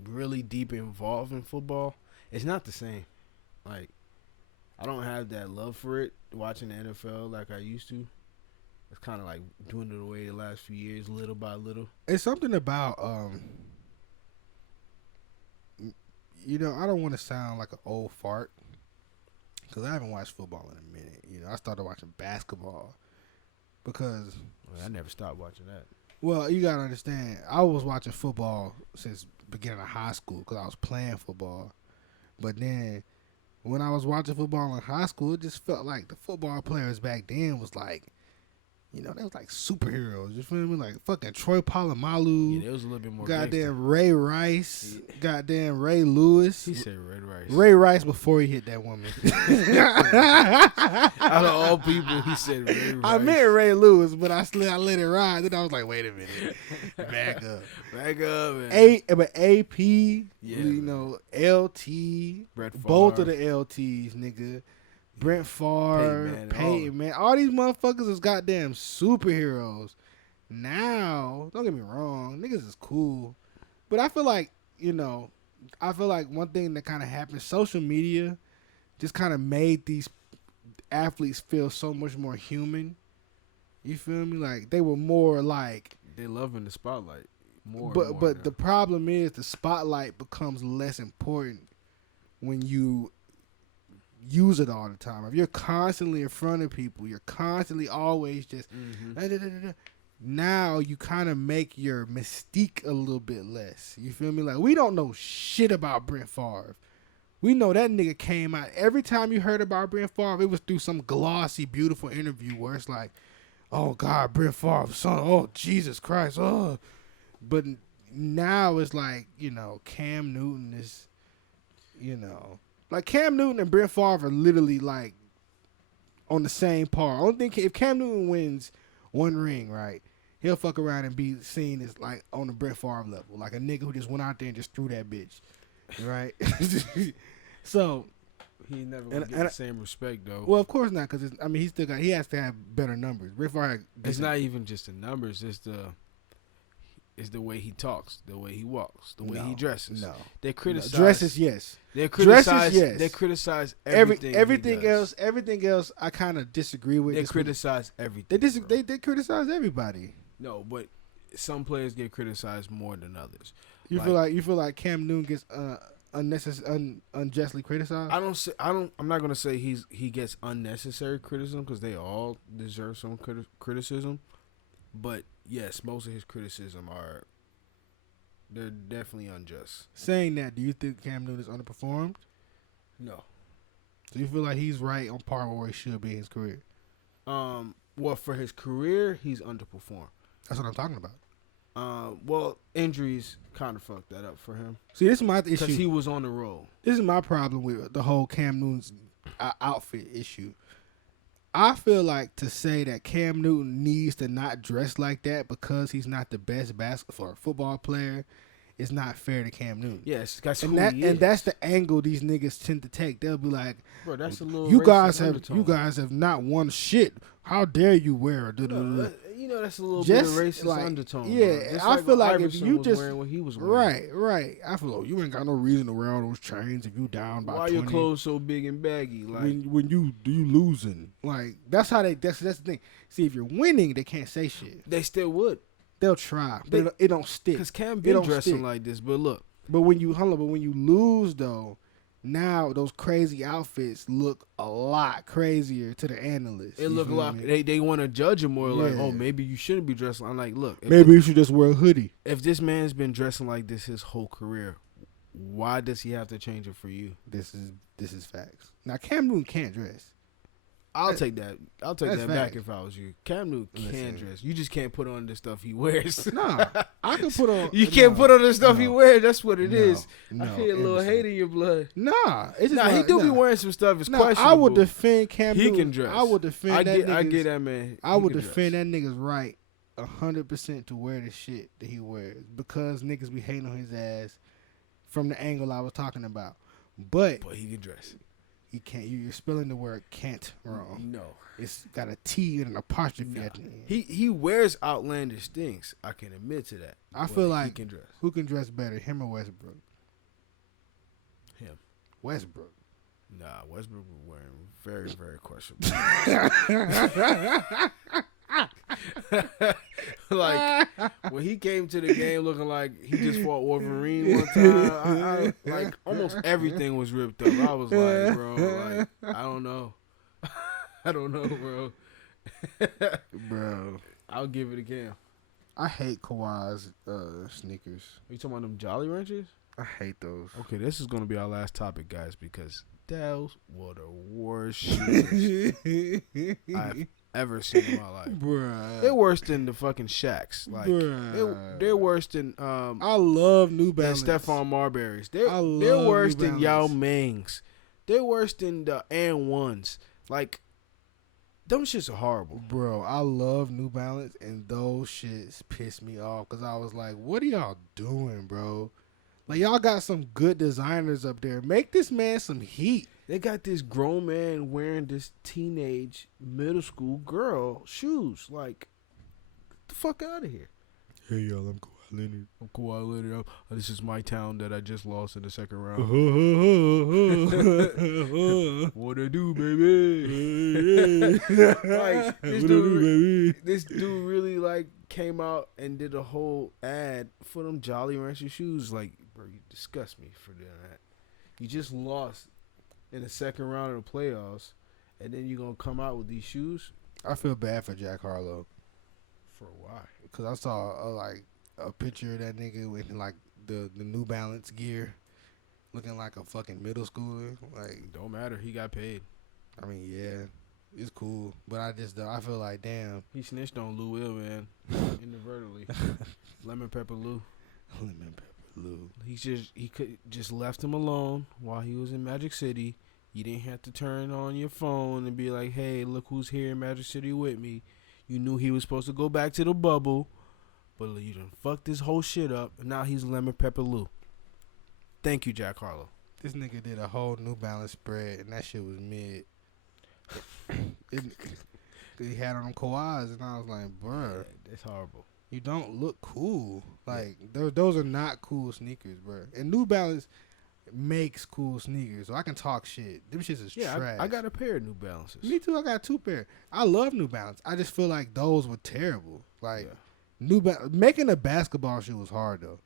really deep involved in football, it's not the same. Like, I don't have that love for it, watching the NFL like I used to. It's kind of like doing it away the last few years, little by little. It's something about, you know, I don't want to sound like an old fart, because I haven't watched football in a minute. You know, I started watching basketball because... I never stopped watching that. Well, you got to understand, I was watching football since beginning of high school because I was playing football. But then when I was watching football in high school, it just felt like the football players back then was like, you know, they was like superheroes. You feel me? Like fucking Troy Polamalu. Yeah, it was a little bit more goddamn gangster. Ray Rice. Yeah. Goddamn Ray Lewis. He said Ray Rice. Ray Rice before he hit that woman. Out of all people, he said Ray Rice. I meant Ray Lewis, but I let it ride. Then I was like, wait a minute. Back up. Back up. Man. But AP, yeah, you know, LT. Brett Favre. Both of the LTs, nigga. Brent Favre, Peyton, man. All these motherfuckers is goddamn superheroes. Now, don't get me wrong, niggas is cool. But I feel like, you know, one thing that kind of happened, social media just kind of made these athletes feel so much more human. You feel me? Like, they were more like... They loving the spotlight more. But the problem is the spotlight becomes less important when you use it all the time. If you're constantly in front of people, you're constantly always just now you kind of make your mystique a little bit less. You feel me? Like, we don't know shit about Brent Favre. We know that nigga came out. Every time you heard about Brent Favre, it was through some glossy, beautiful interview where it's like, oh God, Brent Favre, son, oh Jesus Christ, oh. But now it's like, you know, Cam Newton is, you know, like Cam Newton and Brent Favre are literally like on the same par. Only thing, if Cam Newton wins one ring, right, he'll fuck around and be seen as like on the Brent Favre level, like a nigga who just went out there and just threw that bitch, right? So he never gonna get the same respect though. Well, of course not, because he has to have better numbers. Brent Favre, it's not even just the numbers; it's the way he talks, the way he walks, the way he dresses. No, they criticize dresses. Yes, they criticize. Dresses, yes. They criticize everything. Everything else. Everything else, I kind of disagree with. They criticize everything. They criticize everybody. No, but some players get criticized more than others. You feel like Cam Newton gets unjustly criticized? I'm not gonna say he gets unnecessary criticism because they all deserve some criticism, but yes, most of his criticism they're definitely unjust. Saying that, do you think Cam Newton is underperformed? No. So you feel like he's right on par with where he should be in his career? Well, for his career, he's underperformed. That's what I'm talking about. Well, injuries kind of fucked that up for him See, this is my because issue. he was on the roll. This is my problem with the whole Cam Newton's outfit issue. I feel like to say that Cam Newton needs to not dress like that because he's not the best basketball or football player is not fair to Cam Newton. Yes, that's And who he is. and that's the angle these niggas tend to take. They'll be like, Bro, that's a little you racist guys have not won shit. How dare you wear a You know, that's a little Just bit of racist like- undertone. yeah, bro. Just I feel what like if Iverson you was just- wearing what he was wearing. right. I feel like you ain't got no reason to wear all those chains if you down by Why 20. your clothes so big and baggy? Like, when you losing, like that's how that's the thing. See, if you're winning, they can't say shit. they still would, They'll try, but it don't stick. because Cam It been don't dressing stick. like this. But look, But when you lose though, now those crazy outfits look a lot crazier to the analysts. it You look feel like me? they want to judge him more. Like, Yeah. oh, maybe you shouldn't be dressing. I'm like, look, Maybe you should just wear a hoodie. if this man's been dressing like this his whole career, why does he have to change it for you? This is facts. Now Cam Newton can't dress. I'll take that. I'll take that's that back facts. if I was you. Cam Newton can Listen. dress. You just can't put on the stuff he wears. Nah, I can put on. You can't put on the stuff he no, wears. That's what it no, is. No, I feel a little Emerson. hate in your blood. Nah, it's just Nah, he like- do be nah. wearing some stuff. It's No, questionable. I would defend Cam He Newton. can dress. I would defend I that get nigga's- that man. I He would can defend dress. that nigga's right 100% to wear the shit that he wears because niggas be hating on his ass from the angle I was talking about. But But he can dress. he can't. You're spelling the word "can't" wrong. No. It's got a T and an apostrophe Nah. at the end. He wears outlandish things. I can admit to that. I But feel he like can dress. who can dress better, him or Westbrook? Him. Westbrook. Nah, Westbrook was wearing very, very questionable. Like when he came to the game looking like he just fought Wolverine one time, I like almost everything was ripped up. I was like, bro, like I don't know, I don't know, bro. Bro, I'll give it a Cam. I hate Kawhi's sneakers. Are you talking about them Jolly Ranchers? I hate those. Okay, this is gonna be our last topic, guys, because those were the worst shoes I've ever seen in my life. Bruh. They're worse than the fucking Shaqs. Like Bruh. they're worse than I love New than Balance. Stephon Marbury's. I They're love worse New than Yao Balance. Ming's. They're worse than the and ones. Like them shits are horrible. Bro, I love New Balance, and those shits piss me off because I was like, what are y'all doing, bro? Like, y'all got some good designers up there. Make this man some heat. They got this grown man wearing this teenage middle school girl shoes. Like, get the fuck out of here. Hey, y'all, I'm Kawhi Leonard. I'm Kawhi Leonard. This is my town that I just lost in the second round. What I do, baby? Like, this dude really like came out and did a whole ad for them Jolly Rancher shoes. Like, bro, you disgust me for doing that. You just lost in the second round of the playoffs, and then you're gonna come out with these shoes I feel bad for Jack Harlow for why? because I saw a picture of that nigga with like the New Balance gear, looking like a fucking middle schooler. Like, Don't matter. He got paid. I mean, yeah, it's cool, but I feel like, damn, He snitched on Lou Will, man, inadvertently. Lemon Pepper Lou. Lemon Pepper Lou. He could just left him alone while he was in Magic City. You didn't have to turn on your phone and be like, "Hey, look who's here in Magic City with me." You knew he was supposed to go back to the bubble, but you done fucked this whole shit up, and now he's Lemon Pepper Lou. Thank you, Jack Harlow. This nigga did a whole New Balance spread, and that shit was mid. He had on them Kawhis, and I was like, bruh, It's horrible. you don't look cool. Like, those are not cool sneakers, bruh. And New Balance makes cool sneakers, so I can talk shit. Them shits is trash. I got a pair of New Balances. Me too, I got 2 pair. I love New Balance. I just feel like those were terrible. Like, making a basketball shoe was hard, though.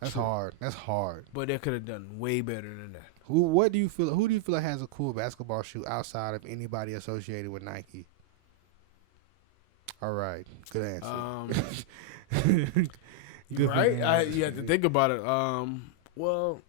That's True. hard. That's hard. But they could have done way better than that. Who do you feel like has a cool basketball shoe outside of anybody associated with Nike? All right, good answer. Good Right? fucking answer. You have to think about it. Well,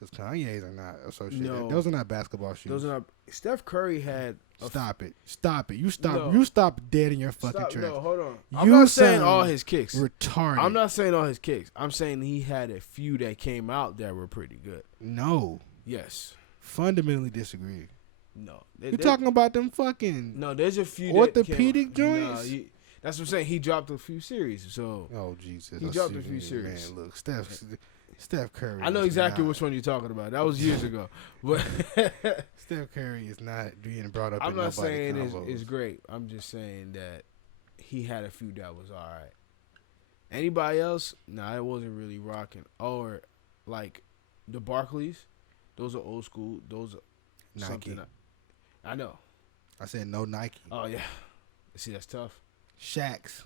Because Kanye's are not associated. No. Those are not basketball shoes. Those are not. Steph Curry had. Stop it. Stop it. You stop. No. You stop dead in your fucking Stop, tracks. no, hold on. You I'm not saying sound all his kicks. retarded. I'm not saying all his kicks. I'm saying he had a few that came out that were pretty good. No. Yes. Fundamentally disagree. No. You're talking about them fucking No, there's a few orthopedic that came out. joints? No, that's what I'm saying. He dropped a few series. So Oh Jesus! He dropped a few series. Man, look, Steph Curry. I know is exactly not- which one you're talking about. That was years ago. But Steph Curry is not being brought up. I'm in not nobody saying combos. it's great. I'm just saying that he had a few that was all right. Anybody else? Nah, it wasn't really rocking. Or like the Barclays, those are old school. Those are Nike. something I know. I said no Nike. Oh yeah. See, that's tough. Shaqs.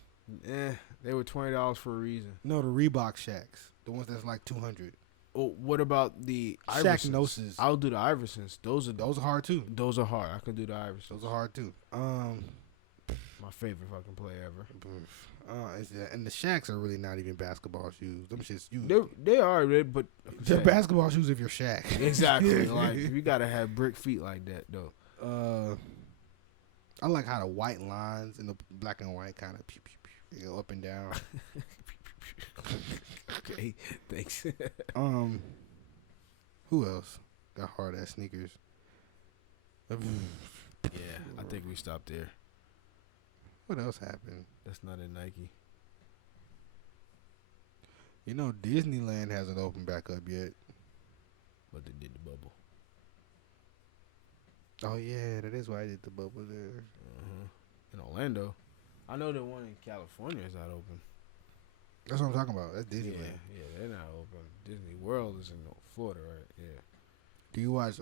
They were $20 for a reason. No, the Reebok Shaqs. The ones that's like 200. Oh, what about the Shaq Iversons? Gnosis. I'll do the Iversons. Those Those are hard too. hard. I can do the Iversons. Those are hard too. My favorite fucking player ever. And the Shaqs are really not even basketball shoes. Them shits you. They are, but They're basketball shoes if you're Shaq. Exactly. Like you gotta have brick feet like that though. I like how the white lines and the black and white kind of go up and down. Okay, thanks. Who else got hard ass sneakers? Yeah, I think we stopped there. What else happened? That's not a Nike. You know, Disneyland hasn't opened back up yet. But they did the bubble. Oh yeah, that is why I did the bubble there. In Orlando. I know the one in California is not open. That's what I'm talking about. That's Disneyland. Yeah, they're not open. Disney World is in Florida, right? Yeah. Do you watch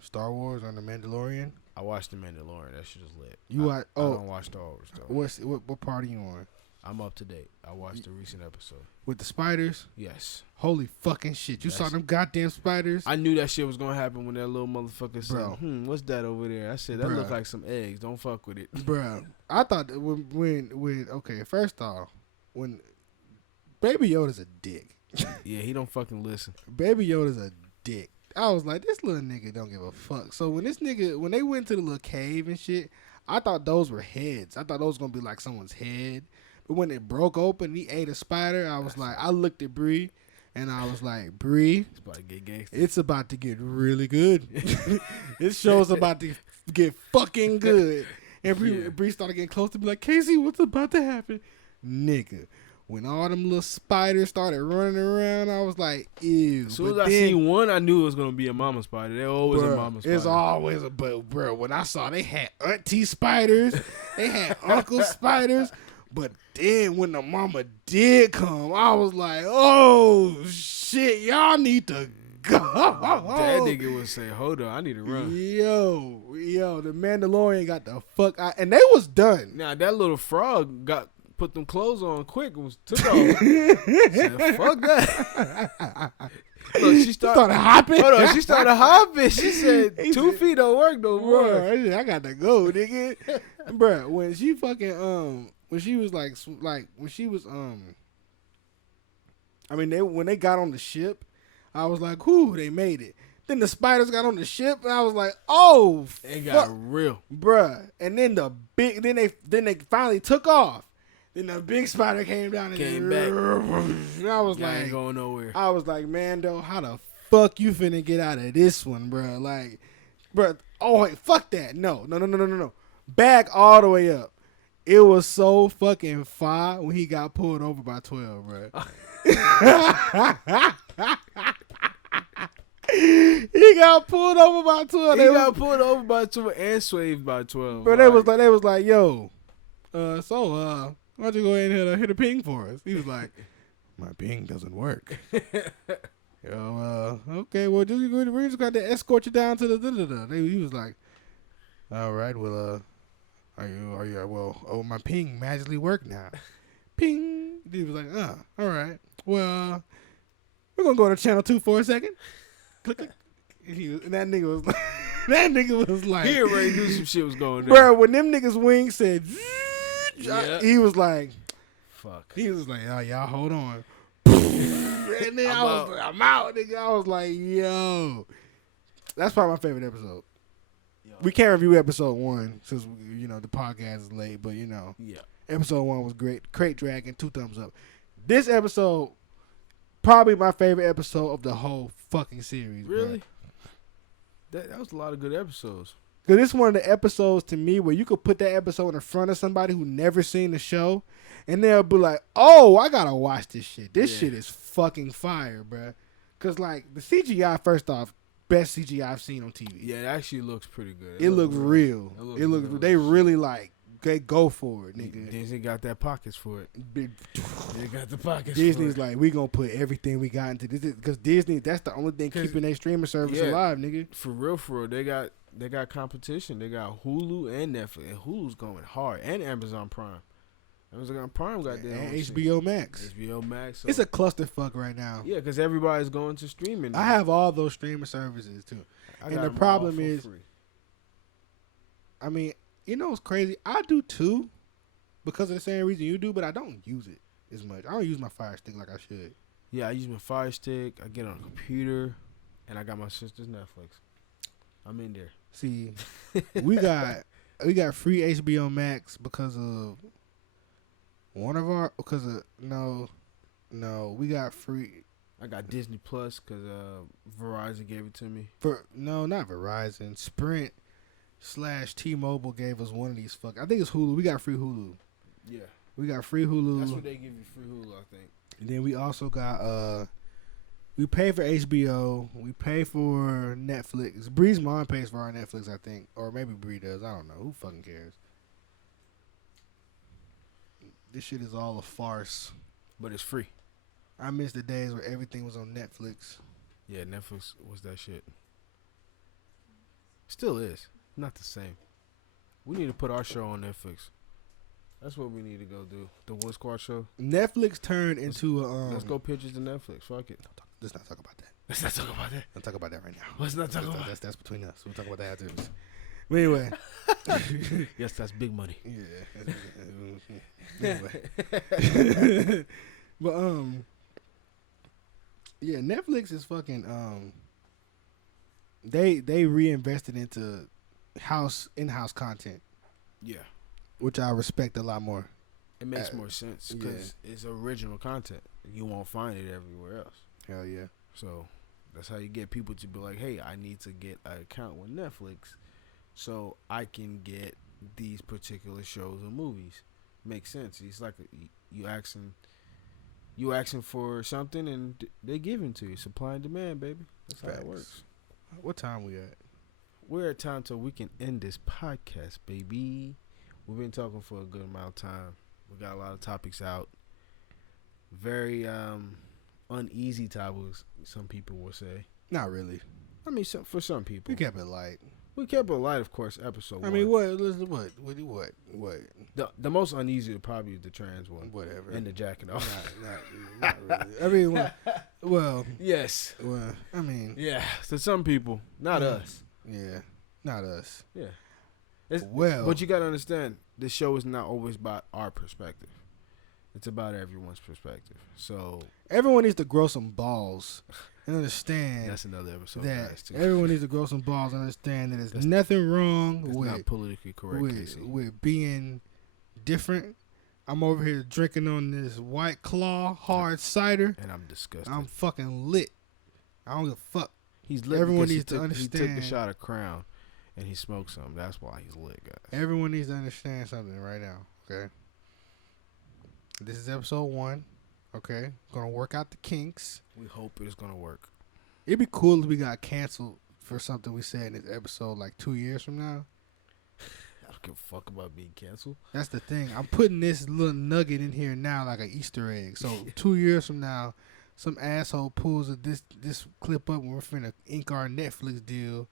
Star Wars on The Mandalorian? I watched The Mandalorian. That shit is lit. You I watch? don't watch Star Wars though. What part are you on? I'm up to date. I watched the recent episode. With the spiders? Yes. Holy fucking shit! You saw Yes. them goddamn spiders? I knew that shit was gonna happen when that little motherfucker said, Bro. what's that over there? I said, that Bruh. look like some eggs. Don't fuck with it. Bruh, I thought that when okay, first off, when Baby Yoda's a dick. Yeah, he don't fucking listen. Baby Yoda's a dick. I was like, this little nigga don't give a fuck. So when they went to the little cave and shit, I thought those were heads. I thought those was gonna be like someone's head. But when it broke open, he ate a spider. I was like, I looked at Bree, and I was like, Bree, It's about to get gangster. it's about to get really good. This show's about to get fucking good. And Bree started getting close to me like, Casey, what's about to happen? Nigga. When all them little spiders started running around, I was like, ew. As soon as I seen one, I knew it was gonna be a mama spider. They're always a mama spider. It's always a bro. When I saw they had auntie spiders, they had uncle spiders, but then when the mama did come, I was like, oh shit, y'all need to go. That nigga would say, hold on, I need to run. Yo, the Mandalorian got the fuck out, and they was done. Now that little frog put them clothes on quick and took off. Said, fuck that. Look, she started hopping. Hold on, she started hopping. She said 2 feet don't work no more. Bro, I got to go, nigga. Bro, when she fucking when she was like when she was I mean when they got on the ship, I was like, whoo, they made it. Then the spiders got on the ship, and I was like, oh, It got real. bruh. And then then they finally took off. Then the big spider came down and Came back. And I was Y'all like, ain't going nowhere. I was like, Mando, how the fuck you finna get out of this one, bro? Like, bro, oh, wait, fuck that. No. Back all the way up. It was so fucking fire when he got pulled over by 12, bro. He got pulled over by 12. He got pulled over by 12 and swayed by 12. But they was like, yo, why don't you go ahead and hit a ping for us? He was like, my ping doesn't work. Yo, okay, well, we just got to escort you down to the da-da-da. He was like, all right, well, my ping magically worked now. Ping. He was like, all right, well, we're going to go to channel 2 for a second. Click, click. And that nigga was like, He already knew some shit was going down. bro, when them niggas' wings said, Yeah. he was like, Fuck. he was like, oh, y'all hold on. And then I'm out, nigga. I was like, yo. That's probably my favorite episode. Yo. We can't review episode 1 since, the podcast is late, but, Yeah. episode 1 was great. Crate Dragon, 2 thumbs up. This episode, probably my favorite episode of the whole fucking series. Really? That was a lot of good episodes. Because it's one of the episodes to me where you could put that episode in front of somebody who never seen the show, and they'll be like, oh, I gotta watch this shit. This shit is fucking fire, bruh. Because, like, the CGI, first off, best CGI I've seen on TV. Yeah, it actually looks pretty good. It looks real. It looks real. They really, like, they go for it, nigga. Disney got that pockets for it. They got the pockets Disney's for it. like, we gonna put everything we got into this. Because Disney, that's the only thing keeping their streaming service alive, nigga. For real, they got competition. They got Hulu and Netflix. And Hulu's going hard. And Amazon Prime. Amazon Prime got their own HBO Max. HBO Max. So. It's a clusterfuck right now. Yeah, because everybody's going to streaming now. I have all those streaming services too. And the problem is, free. I mean, what's crazy? I do too, because of the same reason you do, but I don't use it as much. I don't use my Fire Stick like I should. Yeah, I use my Fire Stick. I get on a computer, and I got my sister's Netflix. I'm in there. See, we got free HBO Max because of we got free. I got Disney Plus because Verizon gave it to me. Not Verizon. Sprint / T-Mobile gave us one of these I think it's Hulu. We got free Hulu. Yeah. We got free Hulu. That's what they give you, free Hulu, I think. And then we also got we pay for HBO. We pay for Netflix. Bree's mom pays for our Netflix, I think. Or maybe Bree does. I don't know. Who fucking cares? This shit is all a farce. But it's free. I miss the days where everything was on Netflix. Yeah, Netflix was that shit. Still is. Not the same. We need to put our show on Netflix. That's what we need to go do. The Wood Squad show. Netflix turned into a... let's go pitch it to Netflix. Fuck it. Let's not talk about that. Let's not talk about that. Let's talk about that right now. Let's not talk about that. That's between us. We'll talk about that after this. But anyway. Yes, that's big money. Yeah. Anyway. But, yeah, Netflix is fucking, they reinvested into in-house content. Yeah. Which I respect a lot more. It makes more sense because it's original content. You won't find it everywhere else. Hell yeah. So that's how you get people to be like, hey, I need to get an account with Netflix so I can get these particular shows or movies. Makes sense. It's like you asking for something and they giving to you. Supply and demand, baby. That's how it works. What time we at? We're at time till we can end this podcast, baby. We've been talking for a good amount of time. We got a lot of topics out. Very uneasy topics, some people will say. Not really. I mean, for some people. We kept it light. We kept it light, of course, episode 1. I mean, what? The most uneasy would probably be the trans one. Whatever. And the jacking off. Not really. I mean, well. Yes. Well, I mean. Yeah, to some people. Not us. Yeah, not us. Yeah. But you got to understand, this show is not always about our perspective. It's about everyone's perspective. So everyone needs to grow some balls and understand. That's another episode. That guys, too. everyone needs to grow some balls and understand that there's nothing wrong with not politically correct, Casey. With being different. I'm over here drinking on this White Claw hard cider, and I'm disgusted. I'm fucking lit. I don't give a fuck. He's lit. Everyone needs to understand. He took a shot of Crown, and he smoked some. That's why he's lit, guys. Everyone needs to understand something right now. Okay. This is episode 1. Okay. Gonna work out the kinks. We hope it's gonna work. It'd be cool if we got canceled for something we said in this episode like 2 years from now. I don't give a fuck about being canceled. That's the thing. I'm putting this little nugget in here now like an Easter egg. So 2 years from now, some asshole pulls this clip up when we're finna ink our Netflix deal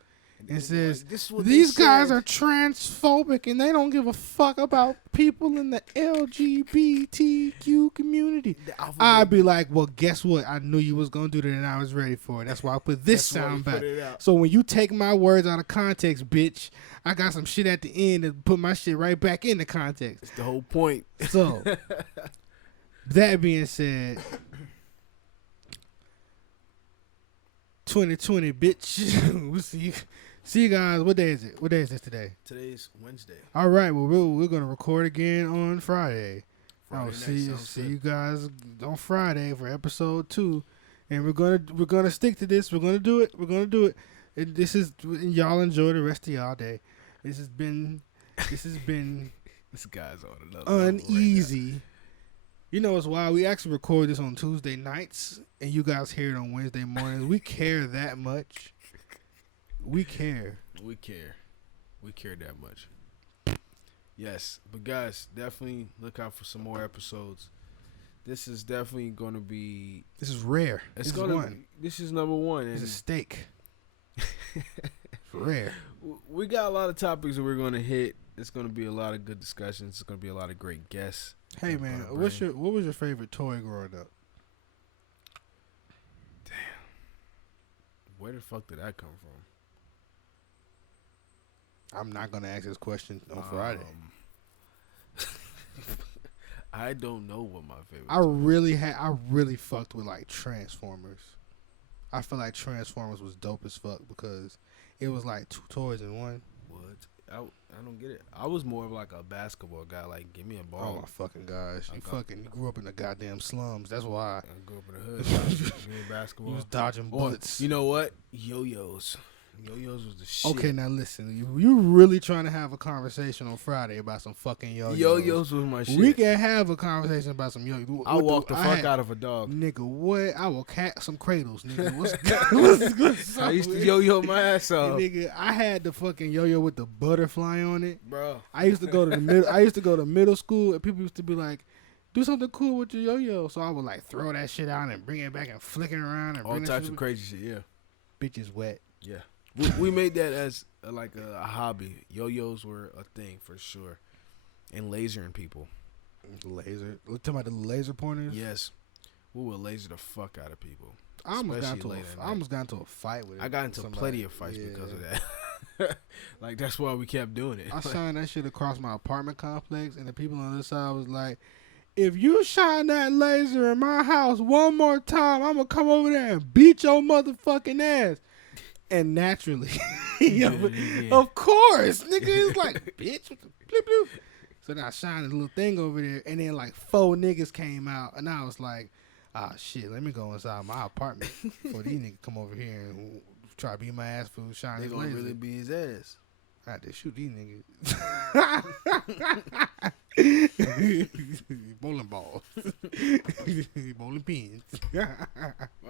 and says, these guys are transphobic and they don't give a fuck about people in the LGBTQ community. I'd be like, well, guess what? I knew you was going to do that and I was ready for it. That's why I put this sound back. So when you take my words out of context, bitch, I got some shit at the end to put my shit right back into context. That's the whole point. So, that being said, 2020, bitch. We'll see you guys. What day is it? What day is this today? Today's Wednesday. All right. Well, we're gonna record again on Friday. I'll Friday see night, sounds you good. guys on Friday for episode 2, and we're gonna stick to this. We're gonna do it. And this is, and y'all enjoy the rest of y'all day. This has been This guy's on another level right now. uneasy. You know it's why we actually record this on Tuesday nights, and you guys hear it on Wednesday mornings. We care that much. We care. We care. We care that much. Yes, but guys, definitely look out for some more episodes. This is definitely going to be. This is rare. It's This is gonna. one. This is number one. It's a And steak. Rare. we got a lot of topics that we're going to hit. It's going to be a lot of good discussions. It's going to be a lot of great guests. Hey I'm man, gonna what bring- was your favorite toy growing up? Where the fuck did that come from? I'm not gonna ask this question on Friday. I don't know what my favorite. I really fucked with like Transformers. I feel like Transformers was dope as fuck because it was like 2 toys in one. What? I don't get it. I was more of like a basketball guy. Like, give me a Oh ball. my fucking gosh! You Okay. grew up in the goddamn slums. That's why I grew up in the hood. Give me basketball. you was dodging Or, bullets. you know what? Yo-yos. Yo-yos was the shit. Okay, now listen. You really trying to have a conversation on Friday about some fucking yo-yos? Yo-yos was my shit. We can have a conversation about some yo-yos. I walked the fuck out of a dog. Nigga, what? I will cat some cradles, nigga. What's good? I used to yo-yo my ass off. Nigga, I had the fucking yo-yo with the butterfly on it. Bro. I used to go to the middle. I used to go to middle school, and people used to be like, "Do something cool with your yo-yo." So I would like throw that shit out and bring it back and flick it around and All bring that types shit of crazy shit, yeah. bitches wet. Yeah. We made that as like a hobby. Yo-yos were a thing for sure. And lasering people. Laser. We're talking about the laser pointers. Yes. We would laser the fuck out of people. I almost especially late at night. got into a fight with it. I got into somebody. plenty of fights Yeah. because of that. Like, that's why we kept doing it. I shined that shit across my apartment complex, and the people on the other side was like, "If you shine that laser in my house one more time, I'm gonna come over there and beat your motherfucking ass." And naturally, Yeah. of course, nigga is like, "Bitch, what the bloop bloop." So then I shined a little thing over there, and then like 4 niggas came out, and I was like, "Ah, shit, let me go inside my apartment before these niggas come over here and try to beat my ass for shining They this gonna laser." really beat his ass. I had to shoot these niggas. Bowling balls. Bowling pins. All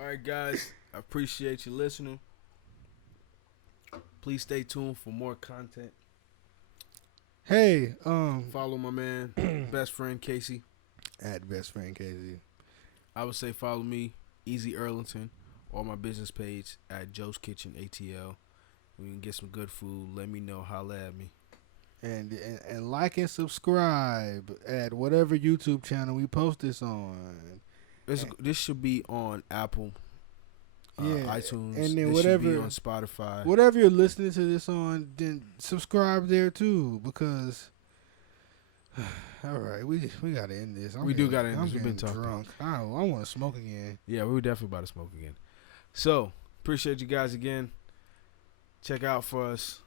right, guys. I appreciate you listening. Please stay tuned for more content. Hey, Follow my man, best friend Casey. at best friend KZ. I would say follow me, Easy Erlington, or my business page at Joe's Kitchen ATL. We can get some good food. Let me know. Holla at me. And like and subscribe at whatever YouTube channel we post this on. This should be on Apple, iTunes, and then this should be whatever on Spotify. whatever you're listening to this on, then subscribe there too, because all right, we gotta end this. We do gotta end I'm this. We've been getting talking. drunk. I want to smoke again. Yeah, we were definitely about to smoke again. So, appreciate you guys again. Check out for us.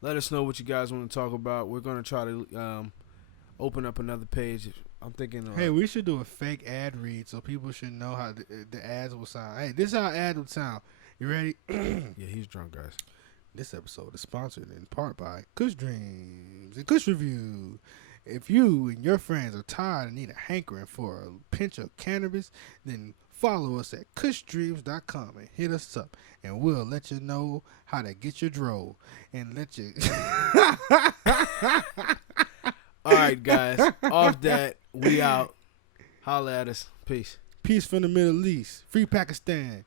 Let us know what you guys want to talk about. We're going to try to open up another page. I'm thinking... Hey, we should do a fake ad read so people should know how the ads will sound. Hey, this is how ad would sound. You ready? Yeah, he's drunk, guys. This episode is sponsored in part by Kush Dreams and Kush Review. If you and your friends are tired and need a hankering for a pinch of cannabis, then follow us at kushdreams.com and hit us up, and we'll let you know how to get your dro and let you. All right, guys. Off that, we out. Holla at us. Peace. Peace from the Middle East. Free Pakistan.